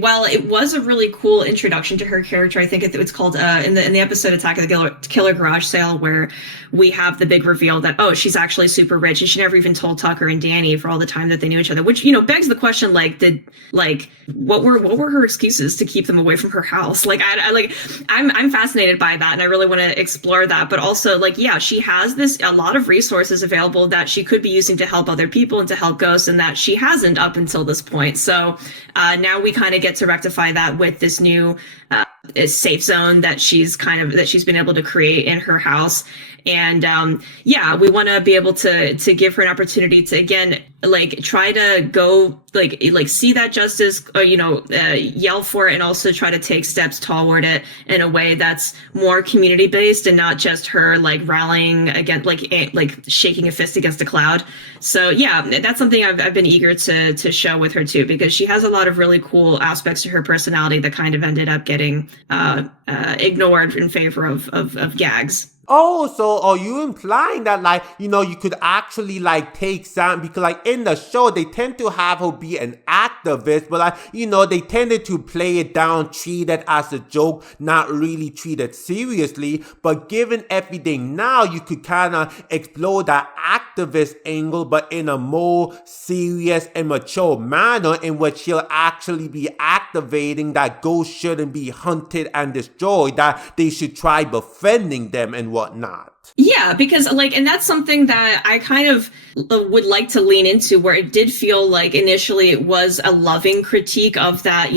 while it was a really cool introduction to her character, I think it's called in the episode Attack of the Killer Garage Sale, where we have the big reveal that, oh, she's actually super rich and she never even told Tucker and Danny for all the time that they knew each other, which, you know, begs the question, what were her excuses to keep them away from her house? I'm fascinated by that and I really want to explore that. But also, yeah, she has a lot of resources available that she could be using to help other people and to help ghosts, and that she hasn't up until this point. So now we kind of get to rectify that with this new safe zone that she's been able to create in her house. And we want to be able to give her an opportunity to, again, try to go see that justice, yell for it, and also try to take steps toward it in a way that's more community based and not just her rallying against shaking a fist against a cloud. So yeah, that's something I've been eager to show with her too, because she has a lot of really cool aspects to her personality that kind of ended up getting ignored in favor of gags. Oh, so are you implying that, you could actually, take Sam, because, in the show, they tend to have her be an activist, but, they tended to play it down, treat it as a joke, not really treat it seriously, but given everything now, you could kind of explore that activist angle, but in a more serious and mature manner, in which she'll actually be activating that ghosts shouldn't be hunted and destroyed, that they should try befriending them and whatnot. Yeah, because like, and that's something that I kind of would like to lean into, where it did feel like initially it was a loving critique of that,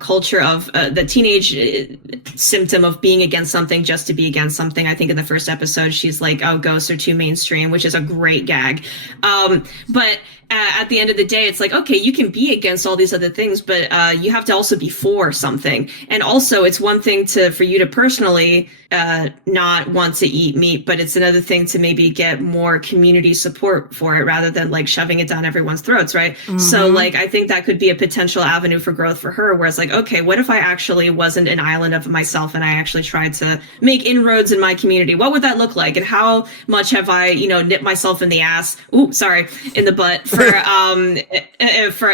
culture of the teenage symptom of being against something just to be against something. I think in the first episode, she's like, oh, ghosts are too mainstream, which is a great gag. But at the end of the day, it's like, okay, you can be against all these other things, but you have to also be for something. And also, it's one thing for you to personally not want to eat meat, but it's another thing to maybe get more community support for it rather than like shoving it down everyone's throats, right? Mm-hmm. So like, I think that could be a potential avenue for growth for her, where it's like, okay, what if I actually wasn't an island of myself and I actually tried to make inroads in my community? What would that look like? And how much have I, nipped myself in the ass? Ooh, sorry, in the butt for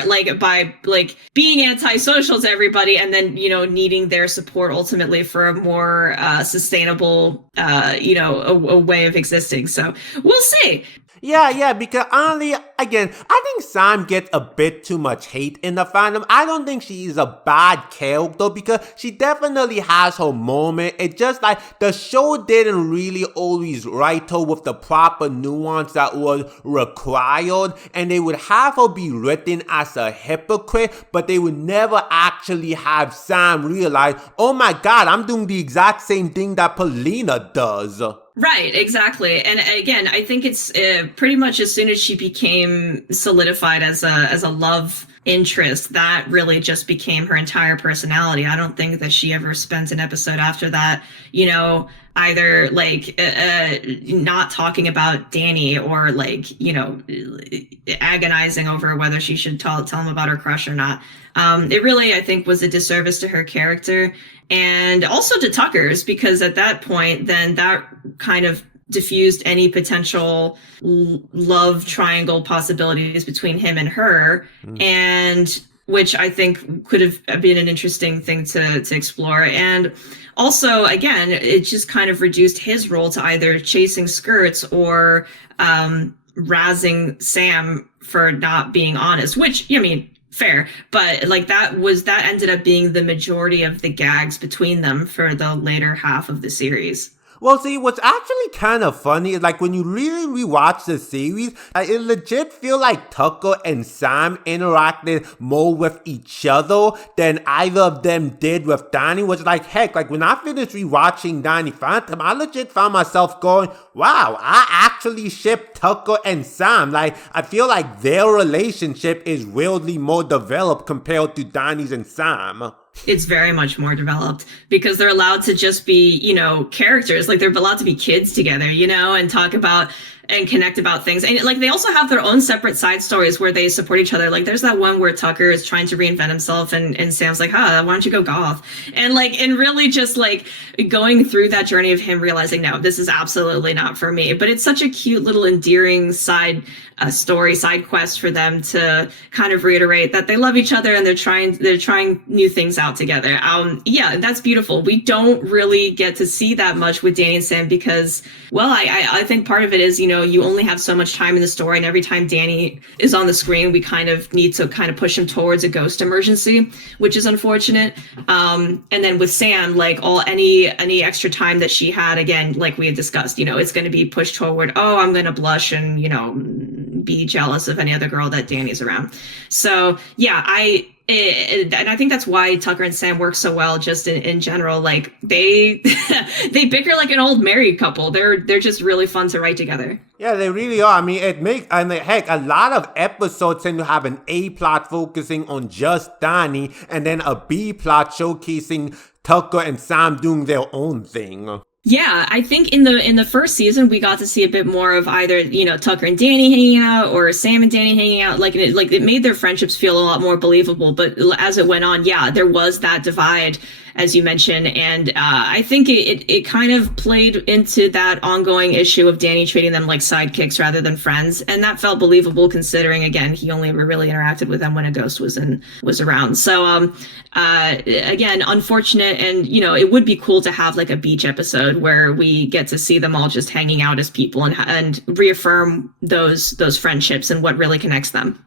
like by like being antisocial to everybody, and then needing their support ultimately for a more sustainable a way of existing. So we'll see. Yeah, because honestly, again, I think Sam gets a bit too much hate in the fandom. I don't think she's a bad character, because she definitely has her moment. It's just like the show didn't really always write her with the proper nuance that was required, and they would have her be written as a hypocrite, but they would never actually have Sam realize, oh my god, I'm doing the exact same thing that Polina does. Right, exactly. And again, I think it's pretty much as soon as she became solidified as a love interest, that really just became her entire personality. I don't think that she ever spent an episode after that, either like not talking about Danny or like, agonizing over whether she should tell him about her crush or not. It really, I think, was a disservice to her character and also to Tucker's, because at that point, then that kind of diffused any potential love triangle possibilities between him and her, and which I think could have been an interesting thing to explore. And also, again, it just kind of reduced his role to either chasing skirts or razzing Sam for not being honest, which, I mean, fair, but like that ended up being the majority of the gags between them for the later half of the series. Well, see, what's actually kind of funny is like when you really rewatch the series, it legit feel like Tucker and Sam interacted more with each other than either of them did with Danny, which like, heck, like when I finished rewatching Danny Phantom, I legit found myself going, wow, I actually ship Tucker and Sam. Like, I feel like their relationship is weirdly more developed compared to Danny's and Sam. It's very much more developed because they're allowed to just be, characters. Like they're allowed to be kids together, and talk about and connect about things. And like they also have their own separate side stories where they support each other. Like there's that one where Tucker is trying to reinvent himself and Sam's like, why don't you go goth? And really just like going through that journey of him realizing, no, this is absolutely not for me. But it's such a cute little endearing side quest for them to kind of reiterate that they love each other and they're trying new things out together. Yeah, that's beautiful. We don't really get to see that much with Danny and Sam because, well, I think part of it is, you only have so much time in the story, and every time Danny is on the screen, we kind of need to kind of push him towards a ghost emergency, which is unfortunate. And then with Sam, like any extra time that she had, again, like we had discussed, it's going to be pushed toward, oh, I'm going to blush and, be jealous of any other girl that Danny's around. So yeah, and I think that's why Tucker and Sam work so well just in general. Like they they bicker like an old married couple. They're just really fun to write together. Yeah, they really are. I mean, heck, a lot of episodes tend to have an A plot focusing on just Danny and then a B plot showcasing Tucker and Sam doing their own thing. Yeah, I think in the first season we got to see a bit more of either Tucker and Danny hanging out or Sam and Danny hanging out. Like it made their friendships feel a lot more believable. But as it went on, yeah, there was that divide, as you mentioned, and I think it kind of played into that ongoing issue of Danny treating them like sidekicks rather than friends, and that felt believable considering, again, he only ever really interacted with them when a ghost was around. So again, unfortunate, and it would be cool to have like a beach episode where we get to see them all just hanging out as people and reaffirm those friendships and what really connects them.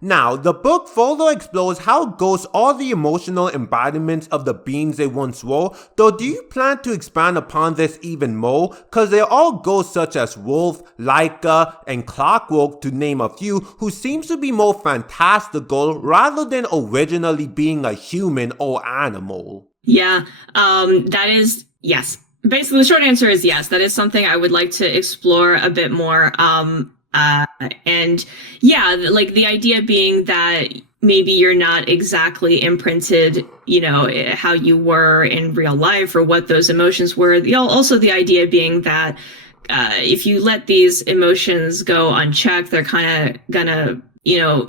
Now, the book further explores how ghosts are the emotional embodiments of the beings they once were, though do you plan to expand upon this even more? Cause there are ghosts such as Wolf, Laika, and Clockwork to name a few, who seems to be more fantastical rather than originally being a human or animal. Yeah, that is, yes. Basically, the short answer is yes. That is something I would like to explore a bit more. And yeah, like the idea being that maybe you're not exactly imprinted, how you were in real life or what those emotions were. Also, the idea being that if you let these emotions go unchecked, they're kind of gonna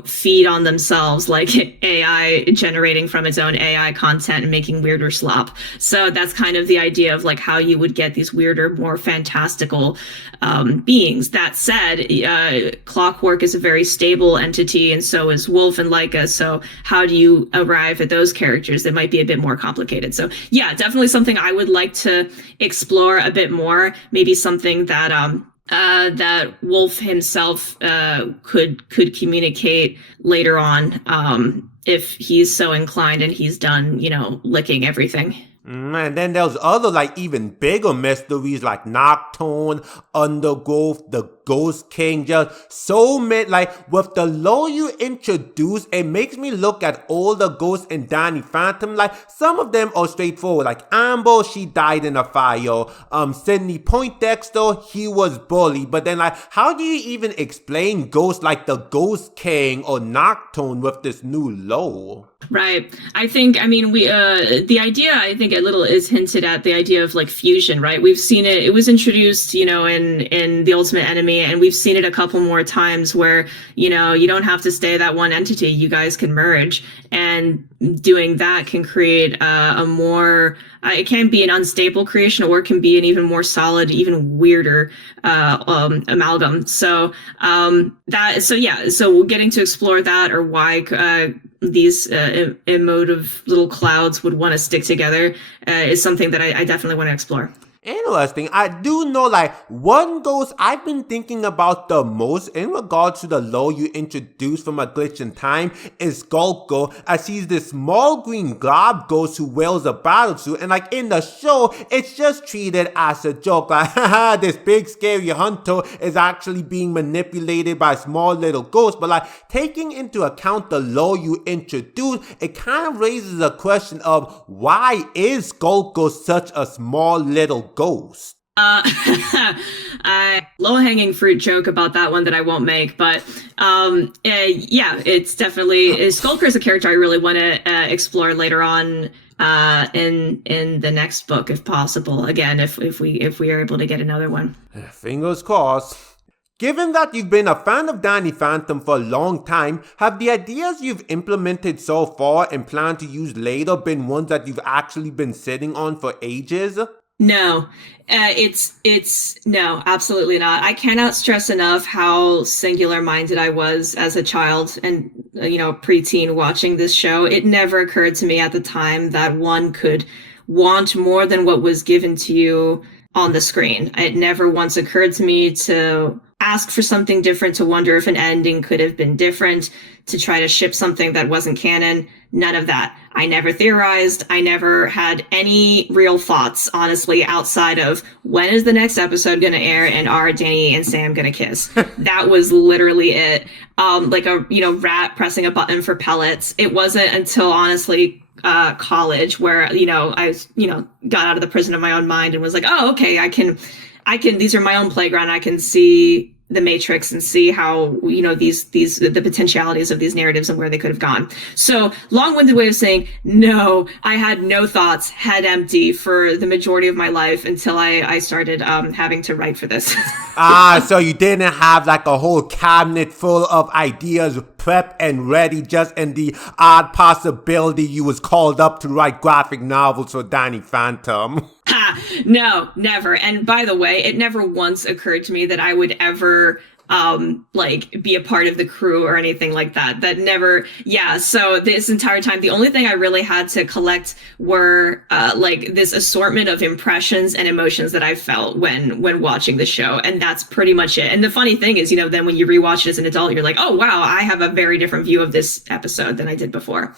feed on themselves, like AI generating from its own AI content and making weirder slop. So that's kind of the idea of like how you would get these weirder, more fantastical beings. That said, Clockwork is a very stable entity, and so is Wolf and Laika. So how do you arrive at those characters? That might be a bit more complicated. So yeah, definitely something I would like to explore a bit more. Maybe something that that Wolf himself could communicate later on, if he's so inclined and he's done, licking everything. And then there's other like even bigger mysteries like Nocturne, Undergrowth, the Ghost King, just so many. Like with the lore you introduce, it makes me look at all the ghosts in Danny Phantom. Like some of them are straightforward, like Amber, she died in a fire. Sidney Poindexter, he was bullied. But then like, how do you even explain ghosts like the Ghost King or Nocturne with this new lore? Right. The idea, I think a little is hinted at, the idea of like fusion, right? We've seen it. It was introduced, in The Ultimate Enemy, and we've seen it a couple more times where, you don't have to stay that one entity. You guys can merge, and doing that can create a more, it can be an unstable creation, or it can be an even more solid, even weirder amalgam. So so getting to explore that, or why these emotive little clouds would want to stick together is something that I definitely want to explore. Interesting. I do know like one ghost I've been thinking about the most in regards to the lore you introduced from A Glitch in Time is Skulker, as he's this small green glob ghost who wears a battlesuit, and like in the show it's just treated as a joke, like haha, this big scary hunter is actually being manipulated by a small little ghost. But like taking into account the lore you introduced, it kind of raises a question of why is Skulker such a small little ghost? Low-hanging fruit joke about that one that I won't make, but it's definitely, Skulker is a character I really want to explore later on in the next book, if possible. Again, if we are able to get another one. Fingers crossed. Given that you've been a fan of Danny Phantom for a long time, have the ideas you've implemented so far and plan to use later been ones that you've actually been sitting on for ages? No, no, absolutely not. I cannot stress enough how singular-minded I was as a child and, preteen watching this show. It never occurred to me at the time that one could want more than what was given to you on the screen. It never once occurred to me to ask for something different, to wonder if an ending could have been different, to try to ship something that wasn't canon. None of that. I never theorized. I never had any real thoughts, honestly, outside of when is the next episode going to air and are Danny and Sam going to kiss? That was literally it. Like a, rat pressing a button for pellets. It wasn't until, honestly, college where, I, got out of the prison of my own mind and was like, oh, okay, I can, these are my own playground. I can see the Matrix and see how, the potentialities of these narratives and where they could have gone. So long-winded way of saying, no, I had no thoughts, head empty for the majority of my life until I started having to write for this. So you didn't have like a whole cabinet full of ideas prepped and ready just in the odd possibility you was called up to write graphic novels for Danny Phantom. No, never. And by the way, it never once occurred to me that I would ever like be a part of the crew or anything like that. That never, yeah. So this entire time, the only thing I really had to collect were like this assortment of impressions and emotions that I felt when watching the show, and that's pretty much it. And the funny thing is, then when you rewatch it as an adult, you're like, oh wow, I have a very different view of this episode than I did before.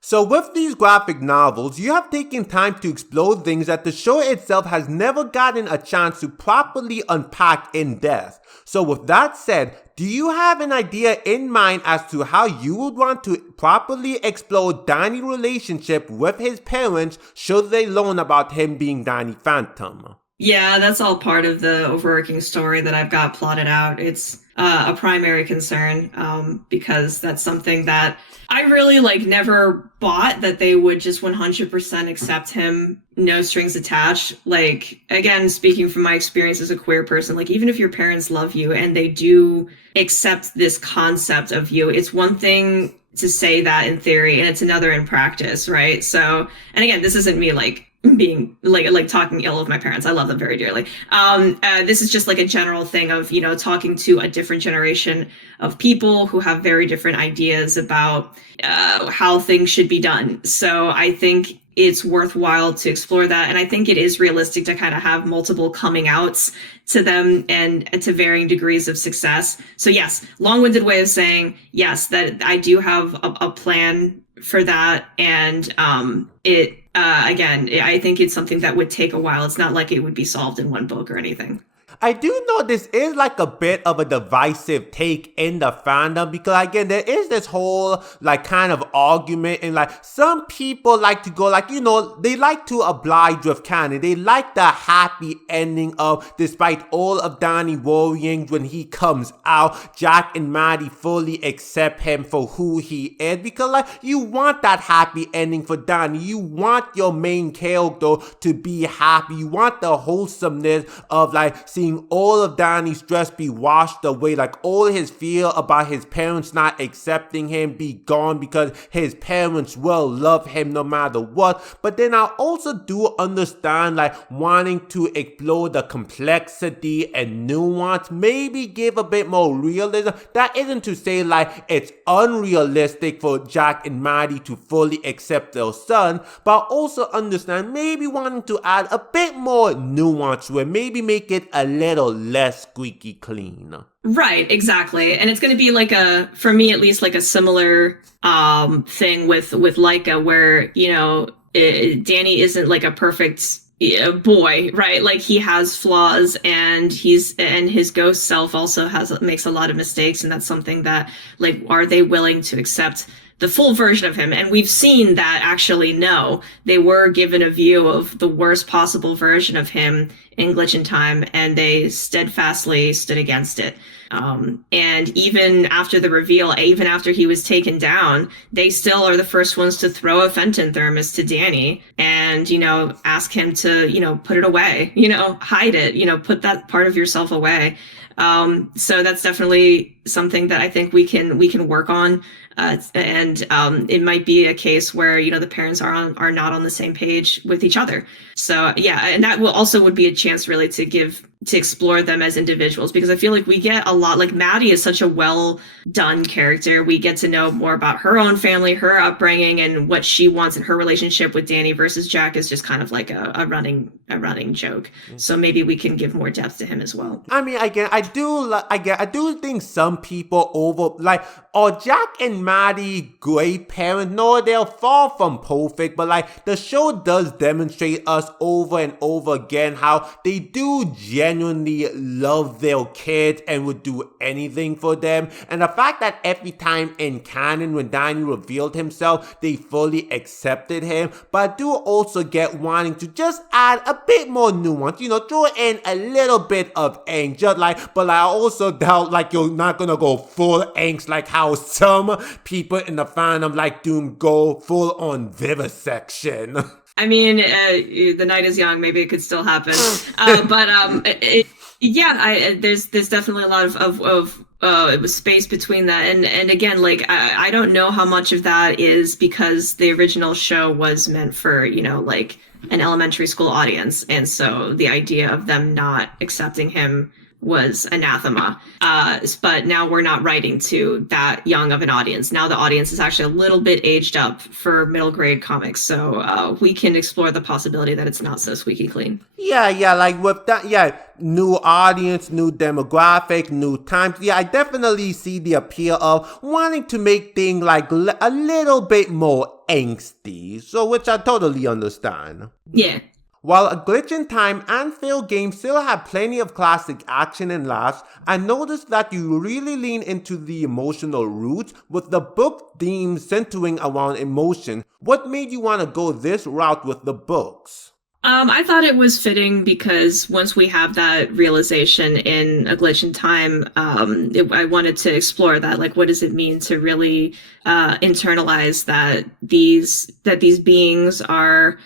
So with these graphic novels, you have taken time to explore things that the show itself has never gotten a chance to properly unpack in depth. So with that said, do you have an idea in mind as to how you would want to properly explore Danny's relationship with his parents should they learn about him being Danny Phantom? Yeah, that's all part of the overarching story that I've got plotted out. It's a primary concern because that's something that I really never bought, that they would just 100% accept him, no strings attached. Like, again, speaking from my experience as a queer person, even if your parents love you and they do accept this concept of you, it's one thing to say that in theory and it's another in practice, right? So, and again, this isn't me being talking ill of my parents. I love them very dearly. This is just a general thing of, talking to a different generation of people who have very different ideas about how things should be done. So I think it's worthwhile to explore that. And I think it is realistic to kind of have multiple coming outs to them and to varying degrees of success. So yes, long-winded way of saying yes, that I do have a plan for that. And again, I think it's something that would take a while. It's not like it would be solved in one book or anything. I do know this is a bit of a divisive take in the fandom because again, there is this whole kind of argument and some people like to go they like to oblige with canon. They like the happy ending of despite all of Danny worrying when he comes out, Jack and Maddie fully accept him for who he is because you want that happy ending for Danny. You want your main character to be happy. You want the wholesomeness of seeing all of Danny's stress be washed away, all his fear about his parents not accepting him be gone because his parents will love him no matter what. But then I also do understand wanting to explore the complexity and nuance, maybe give a bit more realism. That isn't to say it's unrealistic for Jack and Maddie to fully accept their son, but also understand maybe wanting to add a bit more nuance to it, maybe make it a little less squeaky clean. Right, exactly. And it's going to be for me at least, a similar thing with Laika where, Danny isn't a perfect boy, right? He has flaws and his ghost self also makes a lot of mistakes. And that's something that are they willing to accept the full version of him? And we've seen that actually, no, they were given a view of the worst possible version of him in Glitch in Time, and they steadfastly stood against it. And even after the reveal, even after he was taken down, they still are the first ones to throw a Fenton thermos to Danny and, ask him to, put it away, hide it, put that part of yourself away. So that's definitely something that I think we can work on. And it might be a case where, the parents are not on the same page with each other. So yeah, and that would be a chance really to explore them as individuals, because I feel we get a lot, Maddie is such a well done character. We get to know more about her own family, her upbringing, and what she wants in her relationship with Danny, versus Jack is just kind of a running joke. So maybe we can give more depth to him as well. I mean, again, I do think some people are Jack and Maddie great parents? No, they're far from perfect, but the show does demonstrate us over and over again how they do genuinely love their kids and would do anything for them. And the fact that every time in canon when Danny revealed himself, they fully accepted him. But I do also get wanting to just add a bit more nuance, throw in a little bit of angst, but I also doubt you're not gonna go full angst how some people in the fandom Doom go full on vivisection. I mean, the night is young. Maybe it could still happen. There's definitely a lot of space between that. And again, I don't know how much of that is because the original show was meant for, an elementary school audience. And so the idea of them not accepting him was anathema. But now we're not writing to that young of an audience. Now the audience is actually a little bit aged up for middle grade comics. So we can explore the possibility that it's not so squeaky clean. Yeah, like with that, yeah, new audience, new demographic, new times. Yeah, I definitely see the appeal of wanting to make things like a little bit more angsty, so which I totally understand. Yeah. While A Glitch in Time and Failed Games still have plenty of classic action and laughs, I noticed that you really lean into the emotional roots with the book themes centering around emotion. What made you want to go this route with the books? I thought it was fitting because once we have that realization in A Glitch in Time, I wanted to explore that. Like, what does it mean to really internalize that these beings are,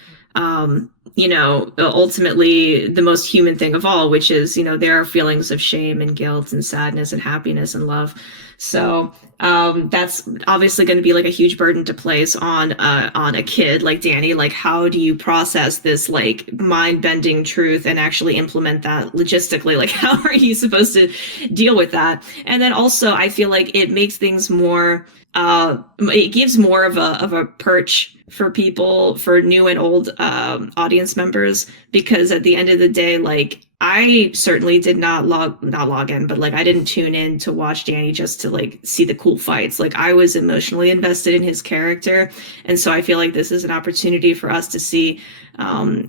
ultimately the most human thing of all, which is, there are feelings of shame and guilt and sadness and happiness and love. So that's obviously going to be like a huge burden to place on a kid like Danny. Like, how do you process this like mind-bending truth and actually implement that logistically? Like, how are you supposed to deal with that? And then also, I feel like it makes things more. It gives more of a perch for people, for new and old audience members, because at the end of the day, like, I certainly did not log in, but like I didn't tune in to watch Danny just to like see the cool fights. Like, I was emotionally invested in his character, and so I feel like this is an opportunity for us to see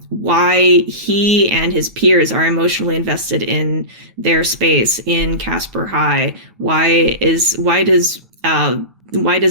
why he and his peers are emotionally invested in their space in Casper High. Why does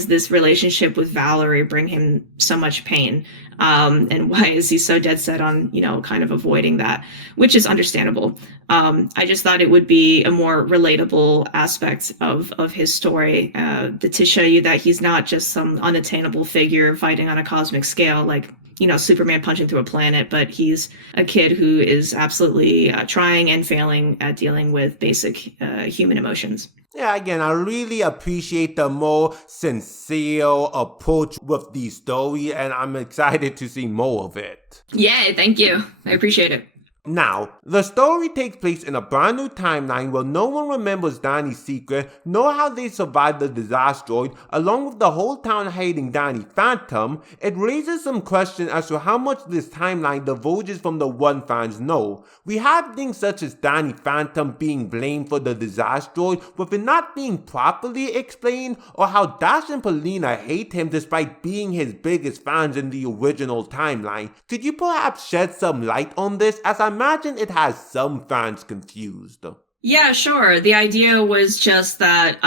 this relationship with Valerie bring him so much pain? And why is he so dead set on, kind of avoiding that, which is understandable. I just thought it would be a more relatable aspect of his story, to show you that he's not just some unattainable figure fighting on a cosmic scale, like, Superman punching through a planet, but he's a kid who is absolutely trying and failing at dealing with basic human emotions. Yeah, again, I really appreciate the more sincere approach with the story, and I'm excited to see more of it. Yeah, thank you. I appreciate it. Now, the story takes place in a brand new timeline where no one remembers Danny's secret, nor how they survived the disasteroid, along with the whole town hating Danny Phantom. It raises some questions as to how much this timeline diverges from the one fans know. We have things such as Danny Phantom being blamed for the disasteroid with it not being properly explained, or how Dash and Paulina hate him despite being his biggest fans in the original timeline. Could you perhaps shed some light on this, as I imagine it has some fans confused? Yeah, sure. The idea was just that,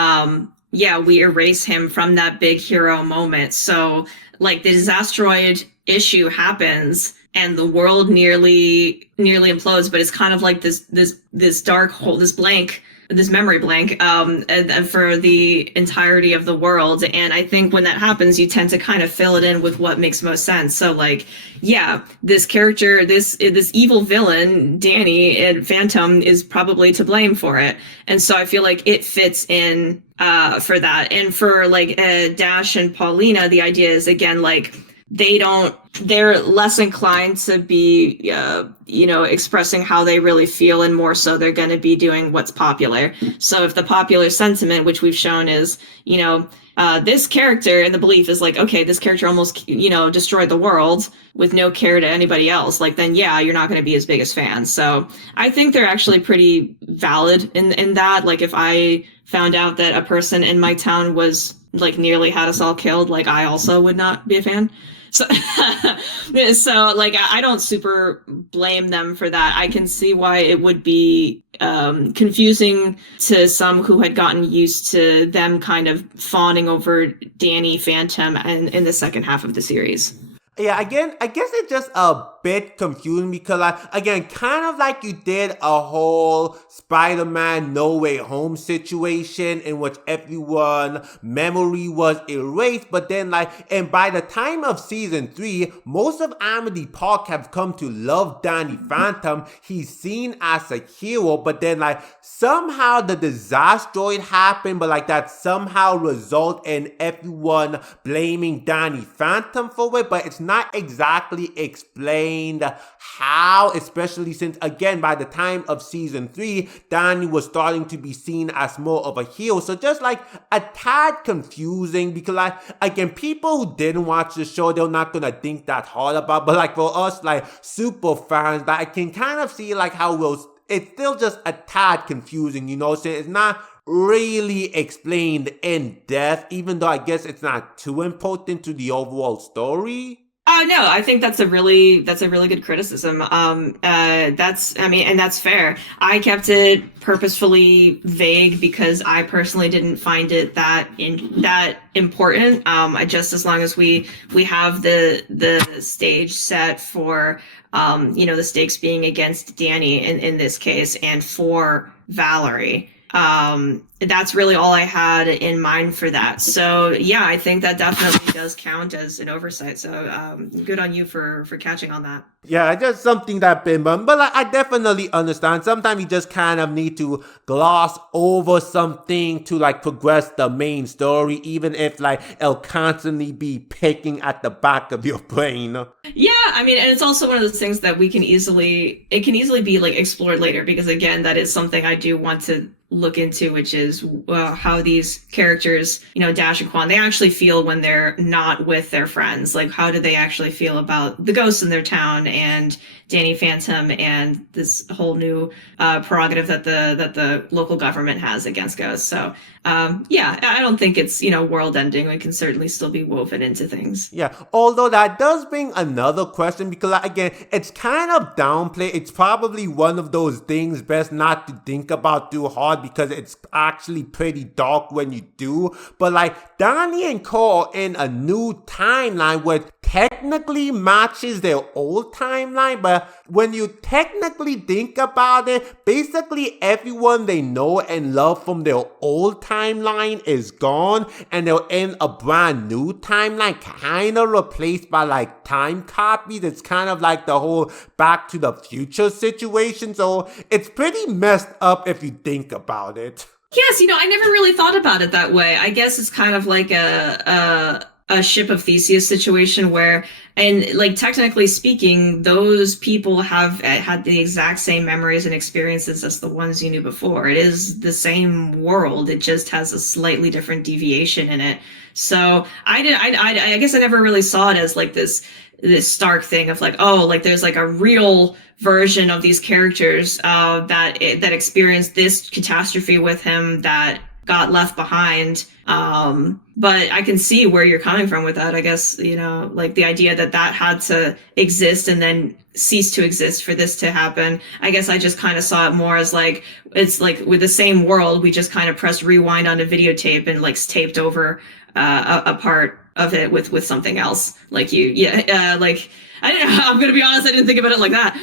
we erase him from that big hero moment. So, like, the disasteroid issue happens and the world nearly implodes, but it's kind of like this dark hole, this memory blank, and for the entirety of the world. And I think when that happens, you tend to kind of fill it in with what makes most sense. So, like, yeah, this character, this evil villain, Danny and Phantom, is probably to blame for it. And so I feel like it fits in for that. And for like Dash and Paulina, the idea is, again, like, they're less inclined to be, expressing how they really feel, and more so they're going to be doing what's popular. So if the popular sentiment, which we've shown, is, this character, and the belief is like, okay, this character almost, destroyed the world with no care to anybody else, like, then yeah, you're not going to be his biggest fan. So I think they're actually pretty valid in that. Like, if I found out that a person in my town was like nearly had us all killed, like, I also would not be a fan. So, like, I don't super blame them for that. I can see why it would be confusing to some who had gotten used to them kind of fawning over Danny Phantom in the second half of the series. Yeah, again, I guess it's just a bit confusing because, again, kind of like you did a whole Spider-Man No Way Home situation in which everyone's memory was erased, but then, and by the time of season 3, most of Amity Park have come to love Danny Phantom. He's seen as a hero, but then, somehow the disasteroid happened, but, that somehow result in everyone blaming Danny Phantom for it, but it's not exactly explained explained how, especially since, again, by the time of season 3, Danny was starting to be seen as more of a heel. So just like a tad confusing, because like, again, people who didn't watch the show, they're not gonna think that hard about, but like for us, like super fans, that I can kind of see like how it's still just a tad confusing, you know, so it's not really explained in depth, even though I guess it's not too important to the overall story. No, I think that's a really good criticism. And that's fair. I kept it purposefully vague because I personally didn't find it that important. I just, as long as we have the stage set for the stakes being against Danny in this case and for Valerie. That's really all I had in mind for that. So yeah, I think that definitely does count as an oversight. So good on you for catching on that. Yeah, just something that been bummed. But like, I definitely understand. Sometimes you just kind of need to gloss over something to like progress the main story, even if like it'll constantly be picking at the back of your brain. Yeah, I mean, and it's also one of those things that it can easily be like explored later, because again, that is something I do want to look into, which is how these characters, Dash and Quan, they actually feel when they're not with their friends. Like, how do they actually feel about the ghosts in their town and Danny Phantom and this whole new prerogative that the local government has against ghosts. So yeah, I don't think it's world ending. It can certainly still be woven into things. Yeah, although that does bring another question, because like, again, it's kind of downplayed. It's probably one of those things best not to think about too hard, because it's actually pretty dark when you do. But like, Danny and Cole are in a new timeline where technically matches their old timeline, but when you technically think about it, basically everyone they know and love from their old timeline is gone, and they're in a brand new timeline, kind of replaced by like time copies. It's kind of like the whole Back to the Future situation, so it's pretty messed up if you think about it. Yes, I never really thought about it that way. I guess it's kind of like a Ship of Theseus situation where, and like technically speaking, those people have had the exact same memories and experiences as the ones you knew before. It is the same world. It just has a slightly different deviation in it. So I guess I never really saw it as like this stark thing of like, oh, like there's like a real version of these characters that experienced this catastrophe with him that got left behind. But I can see where you're coming from with that. I guess, like the idea that had to exist and then cease to exist for this to happen. I guess I just kind of saw it more as like, it's like with the same world, we just kind of pressed rewind on a videotape and like taped over a part of it with something else. Like like, I don't know. I'm going to be honest. I didn't think about it like that.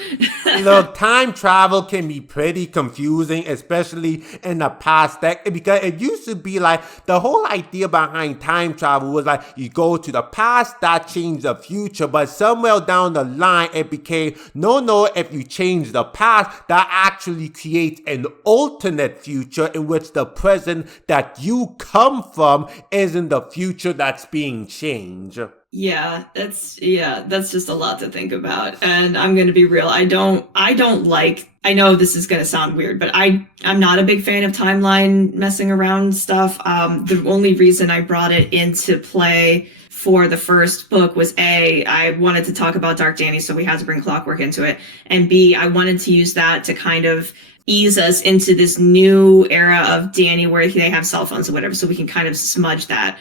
Look, time travel can be pretty confusing, especially in the past, because it used to be like the whole idea behind time travel was like you go to the past, that changed the future, but somewhere down the line it became no, if you change the past, that actually creates an alternate future in which the present that you come from isn't the future that's being changed. Yeah, that's just a lot to think about. And I'm going to be real. I know this is going to sound weird, but I'm not a big fan of timeline messing around stuff. The only reason I brought it into play for the first book was A, I wanted to talk about Dark Danny, so we had to bring Clockwork into it. And B, I wanted to use that to kind of ease us into this new era of Danny where they have cell phones or whatever, so we can kind of smudge that.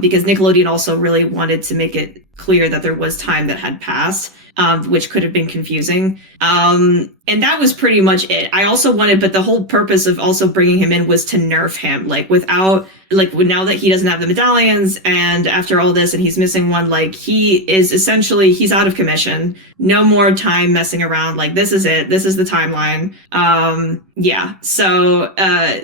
Because Nickelodeon also really wanted to make it clear that there was time that had passed, which could have been confusing. And that was pretty much it. I also wanted, but the whole purpose of also bringing him in was to nerf him. Like now that he doesn't have the medallions and after all this and he's missing one, like he's out of commission. No more time messing around. Like this is it. This is the timeline. Yeah. So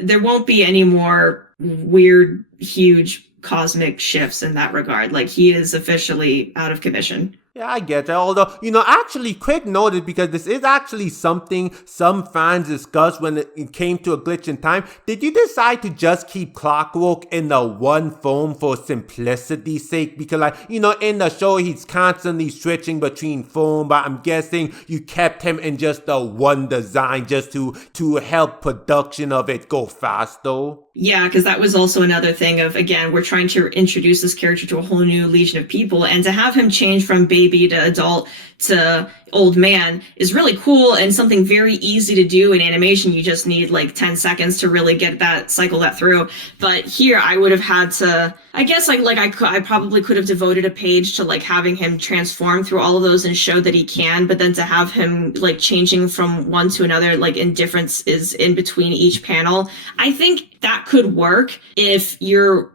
there won't be any more weird, huge cosmic shifts in that regard. Like he is officially out of commission. Yeah, I get that. Although, actually, quick notice, because this is actually something some fans discussed when it came to A Glitch in Time. Did you decide to just keep Clockwork in the one form for simplicity's sake? Because, in the show, he's constantly switching between form, but I'm guessing you kept him in just the one design just to help production of it go faster. Yeah, because that was also another thing of, again, we're trying to introduce this character to a whole new legion of people, and to have him change from baby to adult to old man is really cool and something very easy to do in animation. You just need like 10 seconds to really get that, cycle that through. But here I would have had to, I guess I probably could have devoted a page to like having him transform through all of those and show that he can, but then to have him like changing from one to another, like in difference is in between each panel. I think that could work if you're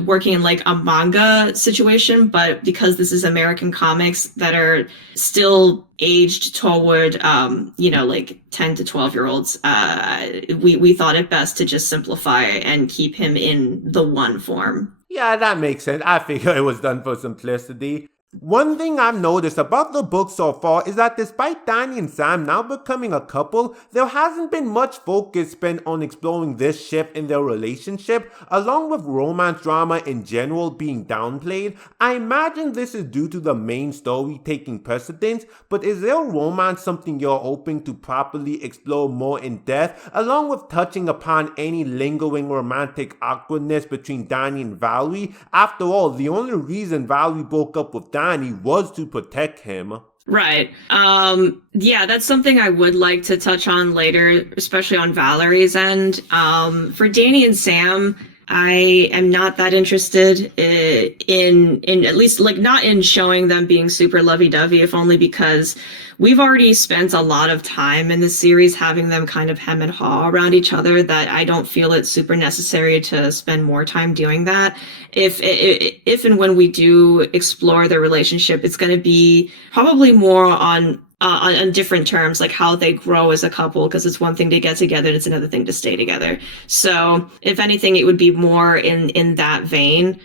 working in like a manga situation, but because this is American comics that are still aged toward like 10 to 12-year-olds, we thought it best to just simplify and keep him in the one form. Yeah, that makes sense. I figure it was done for simplicity. One thing I've noticed about the book so far is that despite Danny and Sam now becoming a couple, there hasn't been much focus spent on exploring this shift in their relationship, along with romance drama in general being downplayed. I imagine this is due to the main story taking precedence, but is their romance something you're hoping to properly explore more in depth, along with touching upon any lingering romantic awkwardness between Danny and Valerie? After all, the only reason Valerie broke up with Danny was to protect him. Right. Yeah, that's something I would like to touch on later, especially on Valerie's end. For Danny and Sam, I am not that interested in at least like not in showing them being super lovey-dovey, if only because we've already spent a lot of time in this series having them kind of hem and haw around each other, that I don't feel it's super necessary to spend more time doing that. If and when we do explore their relationship, it's going to be probably more on different terms, like how they grow as a couple, because it's one thing to get together, it's another thing to stay together. So if anything, it would be more in that vein.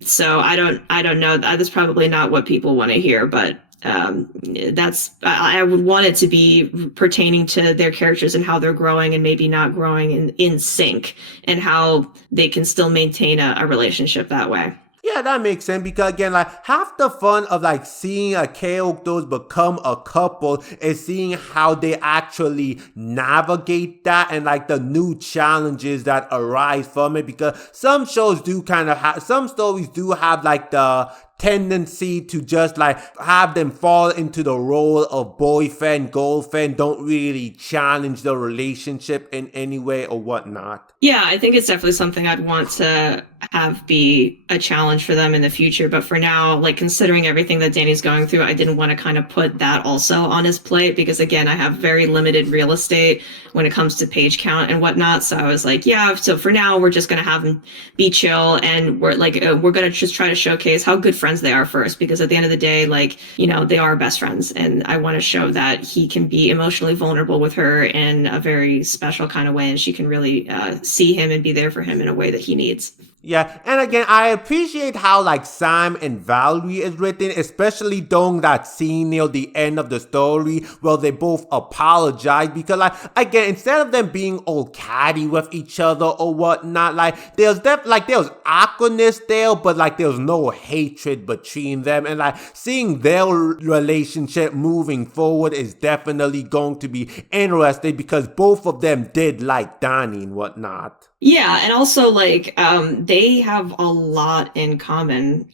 So I don't know. That's probably not what people want to hear, but I would want it to be pertaining to their characters and how they're growing and maybe not growing in sync, and how they can still maintain a relationship that way. Yeah, that makes sense, because again, half the fun of seeing a characters become a couple is seeing how they actually navigate that, and the new challenges that arise from it, because some shows do kind of have, some stories do have the tendency to just have them fall into the role of boyfriend, girlfriend, don't really challenge the relationship in any way or whatnot. Yeah, I think it's definitely something I'd want to have be a challenge for them in the future. But for now, considering everything that Danny's going through, I didn't want to kind of put that also on his plate, because again, I have very limited real estate when it comes to page count and whatnot. So I was like, yeah, so for now, we're just going to have him be chill, and we're going to just try to showcase how good friends they are first, because at the end of the day, they are best friends, and I want to show that he can be emotionally vulnerable with her in a very special kind of way, and she can really see him and be there for him in a way that he needs. Yeah, and again, I appreciate how Sam and Valerie is written, especially during that scene near the end of the story where they both apologize, because again, instead of them being all catty with each other or whatnot, there's there's awkwardness there, but there's no hatred between them, and seeing their relationship moving forward is definitely going to be interesting, because both of them did like Danny and whatnot. Yeah, and also they have a lot in common.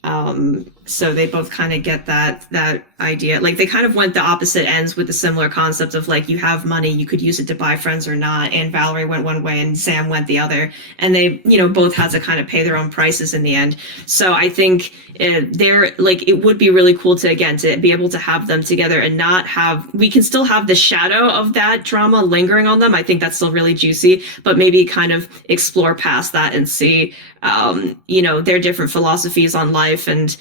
So they both kind of get that idea. They kind of went the opposite ends with the similar concept of you have money, you could use it to buy friends or not. And Valerie went one way and Sam went the other. And they, both had to kind of pay their own prices in the end. So I think it would be really cool to be able to have them together and not have, we can still have the shadow of that drama lingering on them. I think that's still really juicy, but maybe kind of explore past that and see, their different philosophies on life and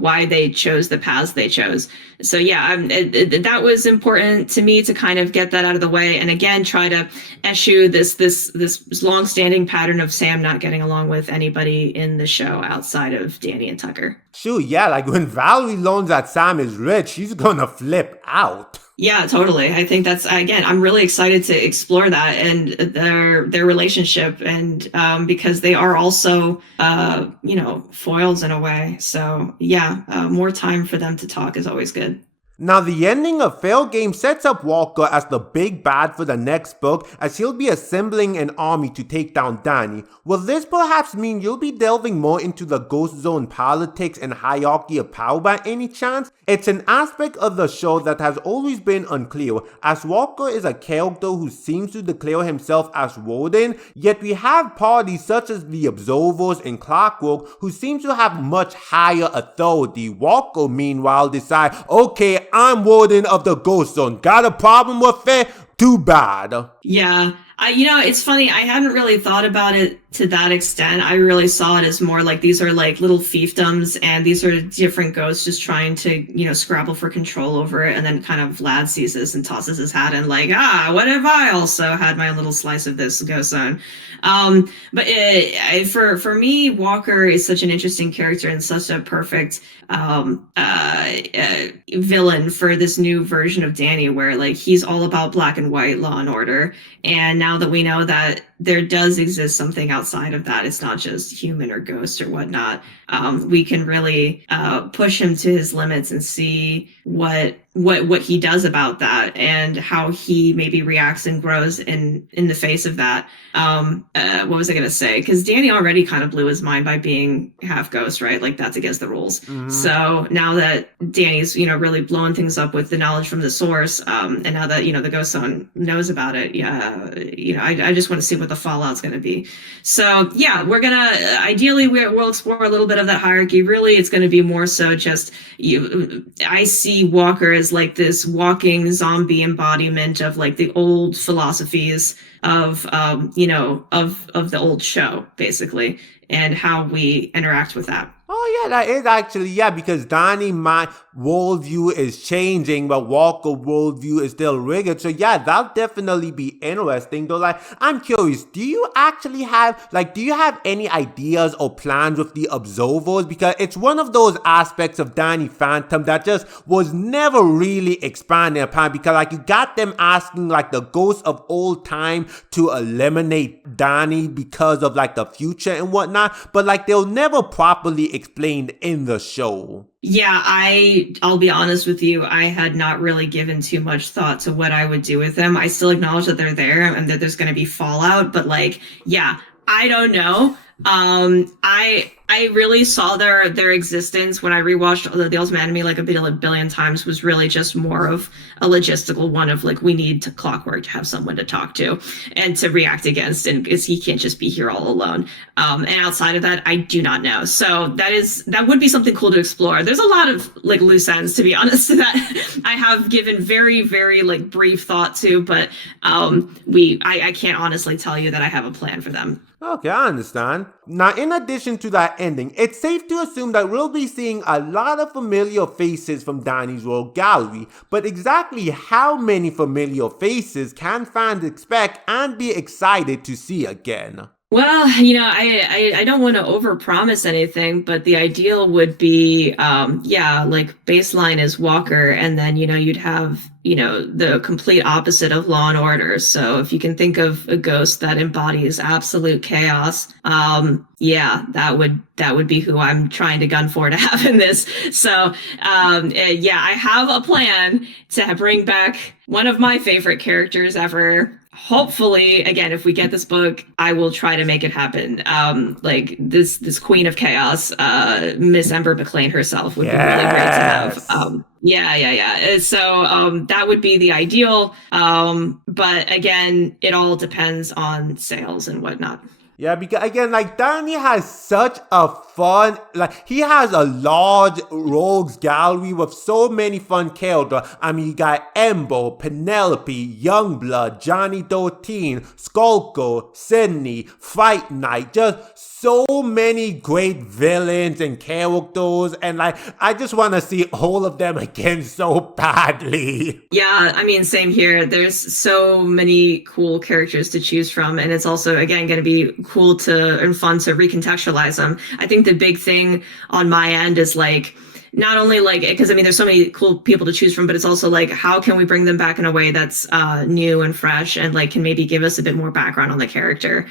why they chose the paths they chose. So yeah, that was important to me to kind of get that out of the way, and again try to eschew this long-standing pattern of Sam not getting along with anybody in the show outside of Danny and Tucker. Shoot, yeah, like when Valerie learns that Sam is rich, she's gonna flip out. Yeah, totally. I think that's again, I'm really excited to explore that and their relationship, and because they are also foils in a way. So yeah, more time for them to talk is always good. Now, the ending of Fail Game sets up Walker as the big bad for the next book, as he'll be assembling an army to take down Danny. Will this perhaps mean you'll be delving more into the Ghost Zone politics and hierarchy of power by any chance? It's an aspect of the show that has always been unclear, as Walker is a character who seems to declare himself as Warden, yet we have parties such as the Observers and Clockwork who seem to have much higher authority. Walker, meanwhile, decides, okay, I'm Warden of the Ghost Zone. Got a problem with it? Too bad. Yeah. It's funny. I hadn't really thought about it to that extent. I really saw it as more like these are like little fiefdoms, and these are different ghosts just trying to, scrabble for control over it. And then kind of Vlad sees this and tosses his hat in like, what if I also had my little slice of this ghost zone? But for me, Walker is such an interesting character and such a perfect villain for this new version of Danny, where like he's all about black and white law and order. And now that we know that there does exist something outside of that, it's not just human or ghost or whatnot, we can really push him to his limits and see what he does about that and how he maybe reacts and grows in the face of that. What was I going to say? Because Danny already kind of blew his mind by being half ghost, right? Like that's against the rules. Mm-hmm. So now that Danny's, really blowing things up with the knowledge from the source, and now that, the Ghost Zone knows about it, I just want to see what the fallout's going to be. So yeah, we're going to, ideally we'll explore a little bit of that hierarchy. Really, it's going to be more so just, I see Walker as like this walking zombie embodiment of like the old philosophies of the old show, basically, and how we interact with that. Oh yeah, that is actually, because Danny, my worldview is changing, but Walker worldview is still rigid. So yeah, that'll definitely be interesting. Though, like, I'm curious, do you have any ideas or plans with the Observers? Because it's one of those aspects of Danny Phantom that just was never really expanded upon, because like you got them asking like the ghosts of old time to eliminate Danny because of like the future and whatnot, but like they'll never properly explained in the show. Yeah, I'll be honest with you. I had not really given too much thought to what I would do with them. I still acknowledge that they're there and that there's going to be fallout, but like, yeah, I don't know. I really saw their existence when I rewatched the Ultimate Enemy like a billion times, was really just more of a logistical one of like, we need to Clockwork to have someone to talk to and to react against, and because he can't just be here all alone. And outside of that, I do not know. So that would be something cool to explore. There's a lot of like loose ends, to be honest, that I have given very, very like brief thought to, but I can't honestly tell you that I have a plan for them. Okay, I understand. Now, in addition to that ending, it's safe to assume that we'll be seeing a lot of familiar faces from Danny's World Gallery, but exactly how many familiar faces can fans expect and be excited to see again? Well, I don't want to overpromise anything, but the ideal would be, like baseline is Walker, and then, you'd have, the complete opposite of Law and Order. So if you can think of a ghost that embodies absolute chaos, that would be who I'm trying to gun for to have in this. So, I have a plan to bring back one of my favorite characters ever. Hopefully, again, if we get this book, I will try to make it happen. Like this Queen of Chaos, Miss Ember McLean herself would be really great to have. So that would be the ideal. But again, it all depends on sales and whatnot. Yeah, because again, like Danny has such a fun, like he has a large rogues gallery with so many fun characters. I mean, you got Ember, Penelope, Youngblood, Johnny 13, Skulker, Sydney, Fight Night, just so many great villains and characters, and like I just want to see all of them again so badly. Yeah, I mean, same here. There's so many cool characters to choose from, and it's also again going to be cool and fun to recontextualize them. I think think the big thing on my end is like, not only like, because I mean, there's so many cool people to choose from, but it's also like, how can we bring them back in a way that's new and fresh and like can maybe give us a bit more background on the character.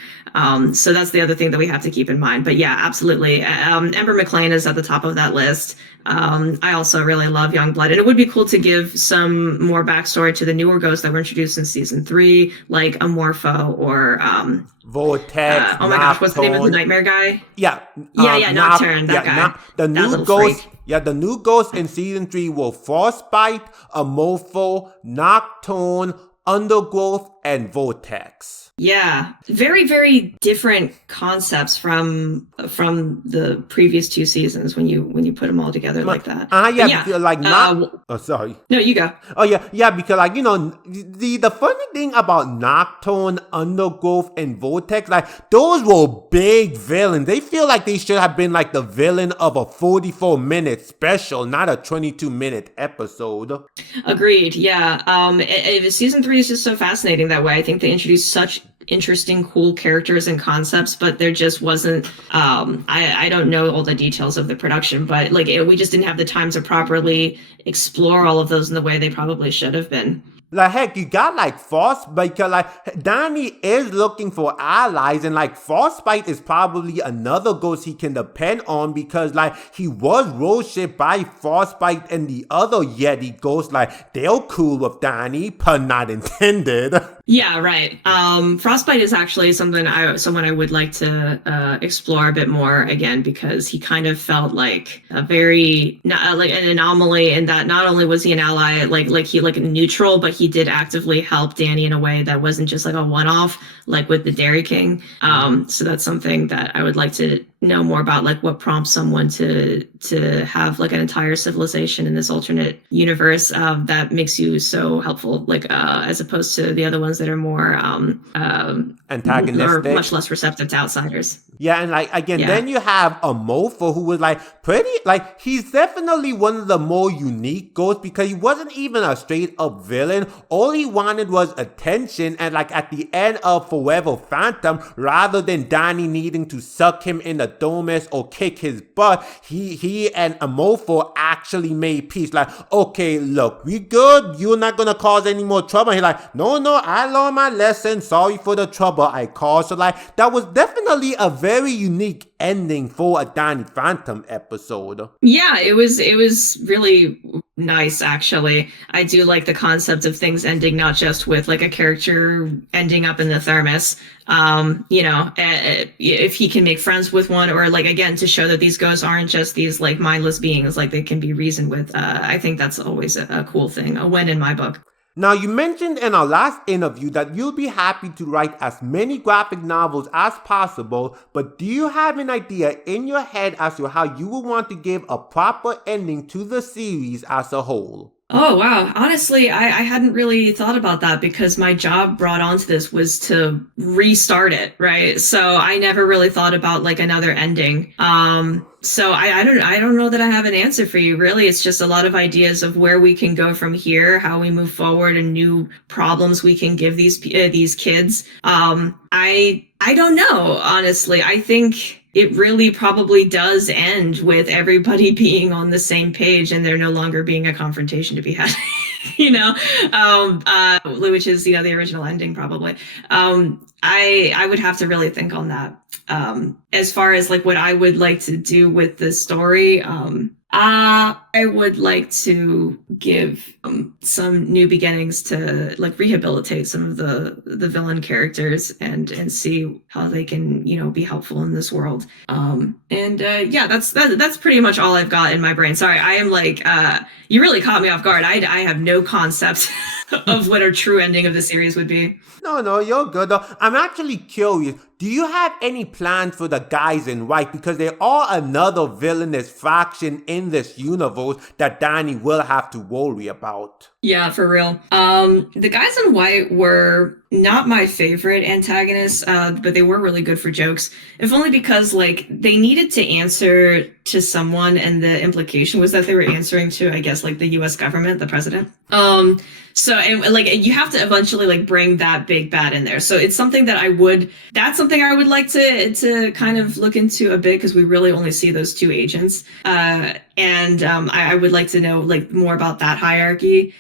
So that's the other thing that we have to keep in mind. But yeah, absolutely. Ember McLean is at the top of that list. I also really love Youngblood, and it would be cool to give some more backstory to the newer ghosts that were introduced in season 3, like Amorpho or Vortex. Oh my gosh, what's the name of the nightmare guy? Yeah, Nocturne. That guy. The that new ghost. Freak. Yeah, the new ghosts in season 3 were Frostbite, Amorpho, Nocturne, Undergrowth, and Vortex. Yeah, very, very different concepts from the previous 2 seasons when you put them all together like that. Sorry. No, you go. Oh yeah, because like, you know, the funny thing about Nocturne, Undergrowth, and Vortex, like those were big villains. They feel like they should have been like the villain of a 44-minute special, not a 22-minute episode. Agreed. Yeah. Season 3 is just so fascinating that way. I think they introduced such interesting, cool characters and concepts, but there just wasn't I don't know all the details of the production, but like we just didn't have the time to properly explore all of those in the way they probably should have been. Like, heck, you got, like, Frostbite, because, like, Danny is looking for allies, and, like, Frostbite is probably another ghost he can depend on, because, like, he was road shipped by Frostbite and the other Yeti ghosts. Like, they're cool with Danny, pun not intended. Yeah, right. Frostbite is actually someone I would like to explore a bit more again, because he kind of felt like a very like an anomaly in that not only was he an ally, like he like neutral, but he did actively help Danny in a way that wasn't just like a one-off, like with the Dairy King. So that's something that I would like to know more about, like what prompts someone to have like an entire civilization in this alternate universe that makes you so helpful, like as opposed to the other ones that are more antagonistic or much less receptive to outsiders. Yeah, and like again, then you have Amorpho, who was like pretty, like he's definitely one of the more unique ghosts, because he wasn't even a straight up villain. All he wanted was attention, and like at the end of Forever Phantom, rather than Danny needing to suck him in the Domus or kick his butt, he and Amorpho actually made peace. Like, okay, look, we good. You're not gonna cause any more trouble. He's like, no, I learned my lesson. Sorry for the trouble I caused. So like, that was definitely a very unique ending for a Danny Phantom episode. Yeah, it was really nice, actually. I do like the concept of things ending not just with like a character ending up in the thermos. You know, if he can make friends with one, or like again to show that these ghosts aren't just these like mindless beings, like they can be reasoned with. I think that's always a cool thing, a win in my book. Now, you mentioned in our last interview that you'll be happy to write as many graphic novels as possible, but do you have an idea in your head as to how you would want to give a proper ending to the series as a whole? Oh, wow. Honestly, I hadn't really thought about that, because my job brought onto this was to restart it, right? So I never really thought about like another ending. So I don't know that I have an answer for you, really. It's just a lot of ideas of where we can go from here, how we move forward, and new problems we can give these kids. I don't know, honestly. I think it really probably does end with everybody being on the same page and there no longer being a confrontation to be had, you know, which is, you know, the original ending probably. I would have to really think on that. As far as like what I would like to do with the story, I would like to give some new beginnings to like rehabilitate some of the villain characters and see how they can, you know, be helpful in this world. Yeah, that's pretty much all I've got in my brain. Sorry, I am like you really caught me off guard. I have no concept of what a true ending of the series would be. No, you're good though. I'm actually curious. Do you have any plans for the guys in white? Because they are another villainous faction in this universe that Danny will have to worry about. Yeah, for real. The guys in white were not my favorite antagonists, but they were really good for jokes. If only because like they needed to answer to someone, and the implication was that they were answering to, I guess, like the U.S. government, the president. So and like you have to eventually like bring that big bad in there. So it's something that that's something I would like to kind of look into a bit, because we really only see those two agents. I would like to know like more about that hierarchy.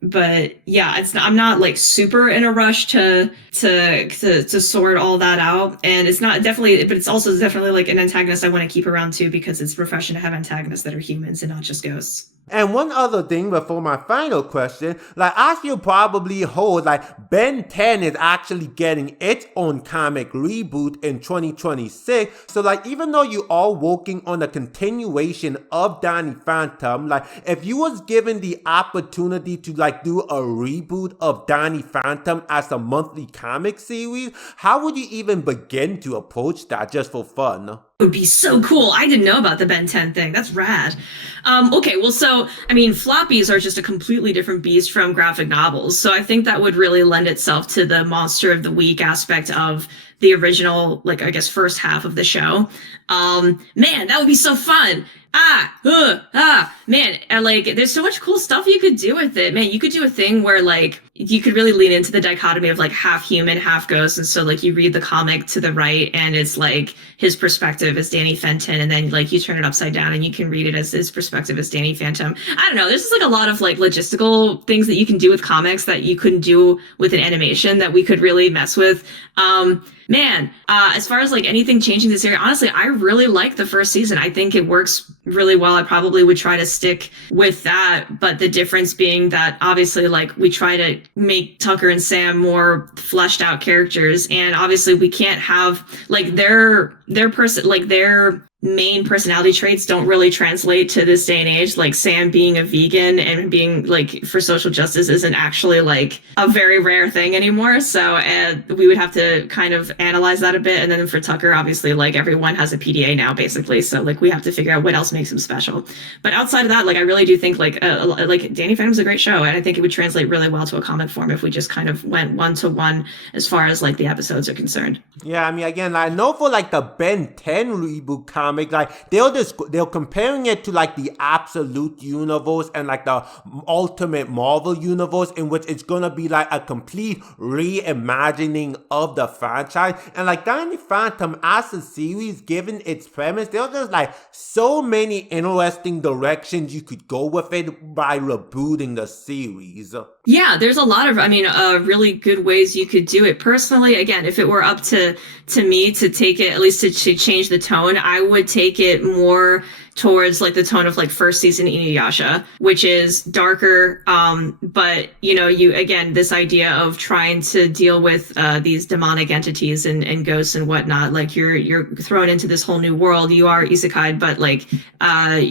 But yeah, I'm not like super in a rush to sort all that out. And it's not definitely, but it's also definitely like an antagonist I want to keep around too, because it's refreshing to have antagonists that are humans and not just ghosts. And one other thing before my final question, like as you probably heard, like Ben 10 is actually getting its own comic reboot in 2026. So like even though you are working on a continuation of Danny Phantom, like if you was given the opportunity to like do a reboot of Danny Phantom as a monthly comic series, how would you even begin to approach that just for fun? Would be so cool. I didn't know about the Ben 10 thing. That's rad. Okay, well, so, I mean, floppies are just a completely different beast from graphic novels. So I think that would really lend itself to the monster of the week aspect of the original, like, I guess, first half of the show. Man, that would be so fun. Man, like, there's so much cool stuff you could do with it. Man, you could do a thing where, like, you could really lean into the dichotomy of, like, half human, half ghost. And so, like, you read the comic to the right, and it's, like, his perspective as Danny Fenton, and then, like, you turn it upside down, and you can read it as his perspective as Danny Phantom. I don't know. There's just, like, a lot of, like, logistical things that you can do with comics that you couldn't do with an animation that we could really mess with. Man, as far as like anything changing this area, honestly, I really like the first season. I think it works really well. I probably would try to stick with that, but the difference being that obviously like we try to make Tucker and Sam more fleshed out characters, and obviously we can't have like their main personality traits don't really translate to this day and age. Like Sam being a vegan and being like for social justice isn't actually like a very rare thing anymore. So we would have to kind of analyze that a bit. And then for Tucker, obviously, like everyone has a PDA now, basically. So like we have to figure out what else makes him special. But outside of that, like I really do think like Danny Phantom's a great show, and I think it would translate really well to a comic form if we just kind of went one to one as far as like the episodes are concerned. Yeah, I mean, again, I know for like the Ben 10 reboot comic, like they're comparing it to like the Absolute Universe and like the Ultimate Marvel Universe, in which it's gonna be like a complete reimagining of the franchise. And like Danny Phantom as a series, given its premise, there's just like so many interesting directions you could go with it by rebooting the series. Yeah, there's a lot of, really good ways you could do it. Personally, again, if it were up to me to take it, at least to change the tone, I would take it more towards like the tone of like first season Inuyasha, which is darker. But this idea of trying to deal with these demonic entities and ghosts and whatnot, like you're thrown into this whole new world. You are isekai, but like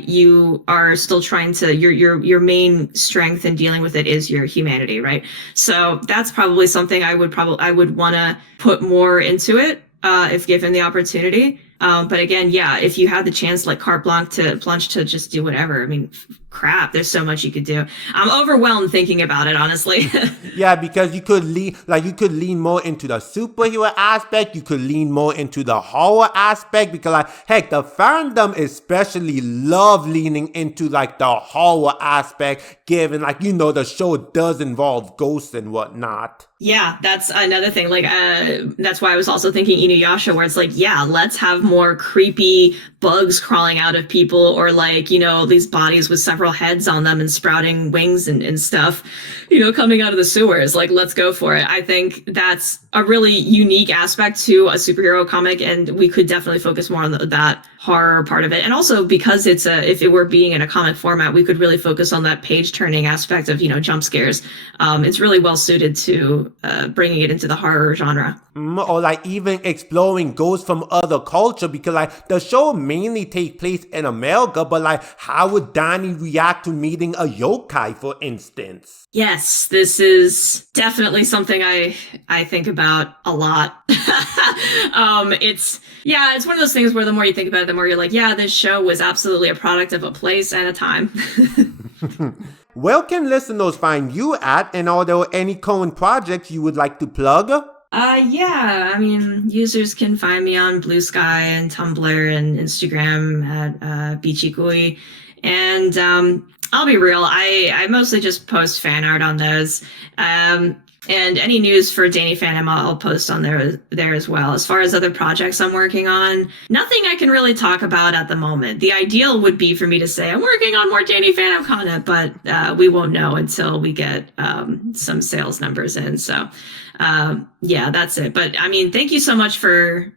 you are still trying to your main strength in dealing with it is your humanity, right? So that's probably something I would want to put more into it if given the opportunity. But again, yeah, if you had the chance, like carte blanche to plunge to just do whatever, I mean, crap, there's so much you could do. I'm overwhelmed thinking about it, honestly. Yeah, because you could lean more into the superhero aspect. You could lean more into the horror aspect, because like, heck, the fandom especially love leaning into like the horror aspect, given like, the show does involve ghosts and whatnot. Yeah, that's another thing. Like, that's why I was also thinking Inuyasha, where it's like, yeah, let's have more creepy bugs crawling out of people, or like, these bodies with several heads on them and sprouting wings and stuff, coming out of the sewers. Like, let's go for it. I think that's a really unique aspect to a superhero comic, and we could definitely focus more on that horror part of it. And also because if it were being in a comic format, we could really focus on that page turning aspect of, jump scares. It's really well suited to bringing it into the horror genre. Or like even exploring ghosts from other culture, because like the show mainly takes place in America, but like how would Danny react to meeting a yokai, for instance? Yes, this is definitely something I think about a lot. It's one of those things where the more you think about it, the more you're like, yeah, this show was absolutely a product of a place and a time. where can listeners find you at, and are there any current projects you would like to plug? Yeah, I mean, users can find me on Blue Sky and Tumblr and Instagram at Bichikui. And I'll be real, I mostly just post fan art on those. And any news for Danny Phantom, I'll post on there as well. As far as other projects I'm working on, nothing I can really talk about at the moment. The ideal would be for me to say I'm working on more Danny Phantom content, but we won't know until we get some sales numbers in. So yeah, that's it. But I mean, thank you so much for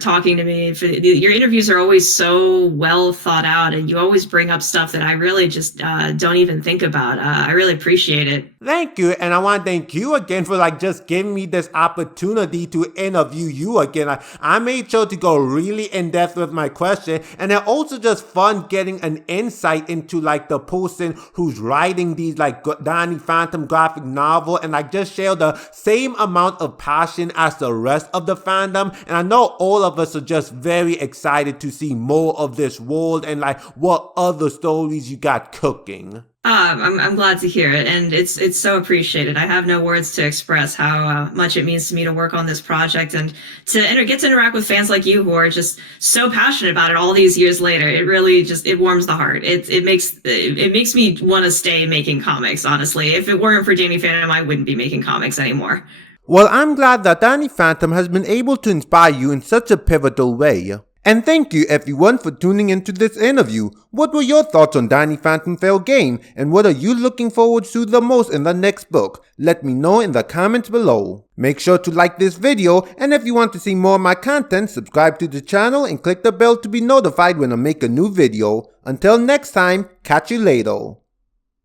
talking to me. Your interviews are always so well thought out, and you always bring up stuff that I really just don't even think about. I really appreciate it. Thank you, and I want to thank you again for just giving me this opportunity to interview you again. I made sure to go really in depth with my question, and it also just fun getting an insight into the person who's writing these Danny Phantom graphic novel, and just share the same amount of passion as the rest of the fandom. And I know all of us are just very excited to see more of this world and what other stories you got cooking. I'm glad to hear it, and it's so appreciated. I have no words to express how much it means to me to work on this project and to get to interact with fans like you who are just so passionate about it all these years later. It really it warms the heart. It makes me want to stay making comics, honestly. If it weren't for Danny Phantom, I wouldn't be making comics anymore. Well, I'm glad that Danny Phantom has been able to inspire you in such a pivotal way. And thank you everyone for tuning into this interview. What were your thoughts on Danny Phantom Fail Game, and what are you looking forward to the most in the next book? Let me know in the comments below. Make sure to like this video, and if you want to see more of my content, subscribe to the channel and click the bell to be notified when I make a new video. Until next time, catch you later.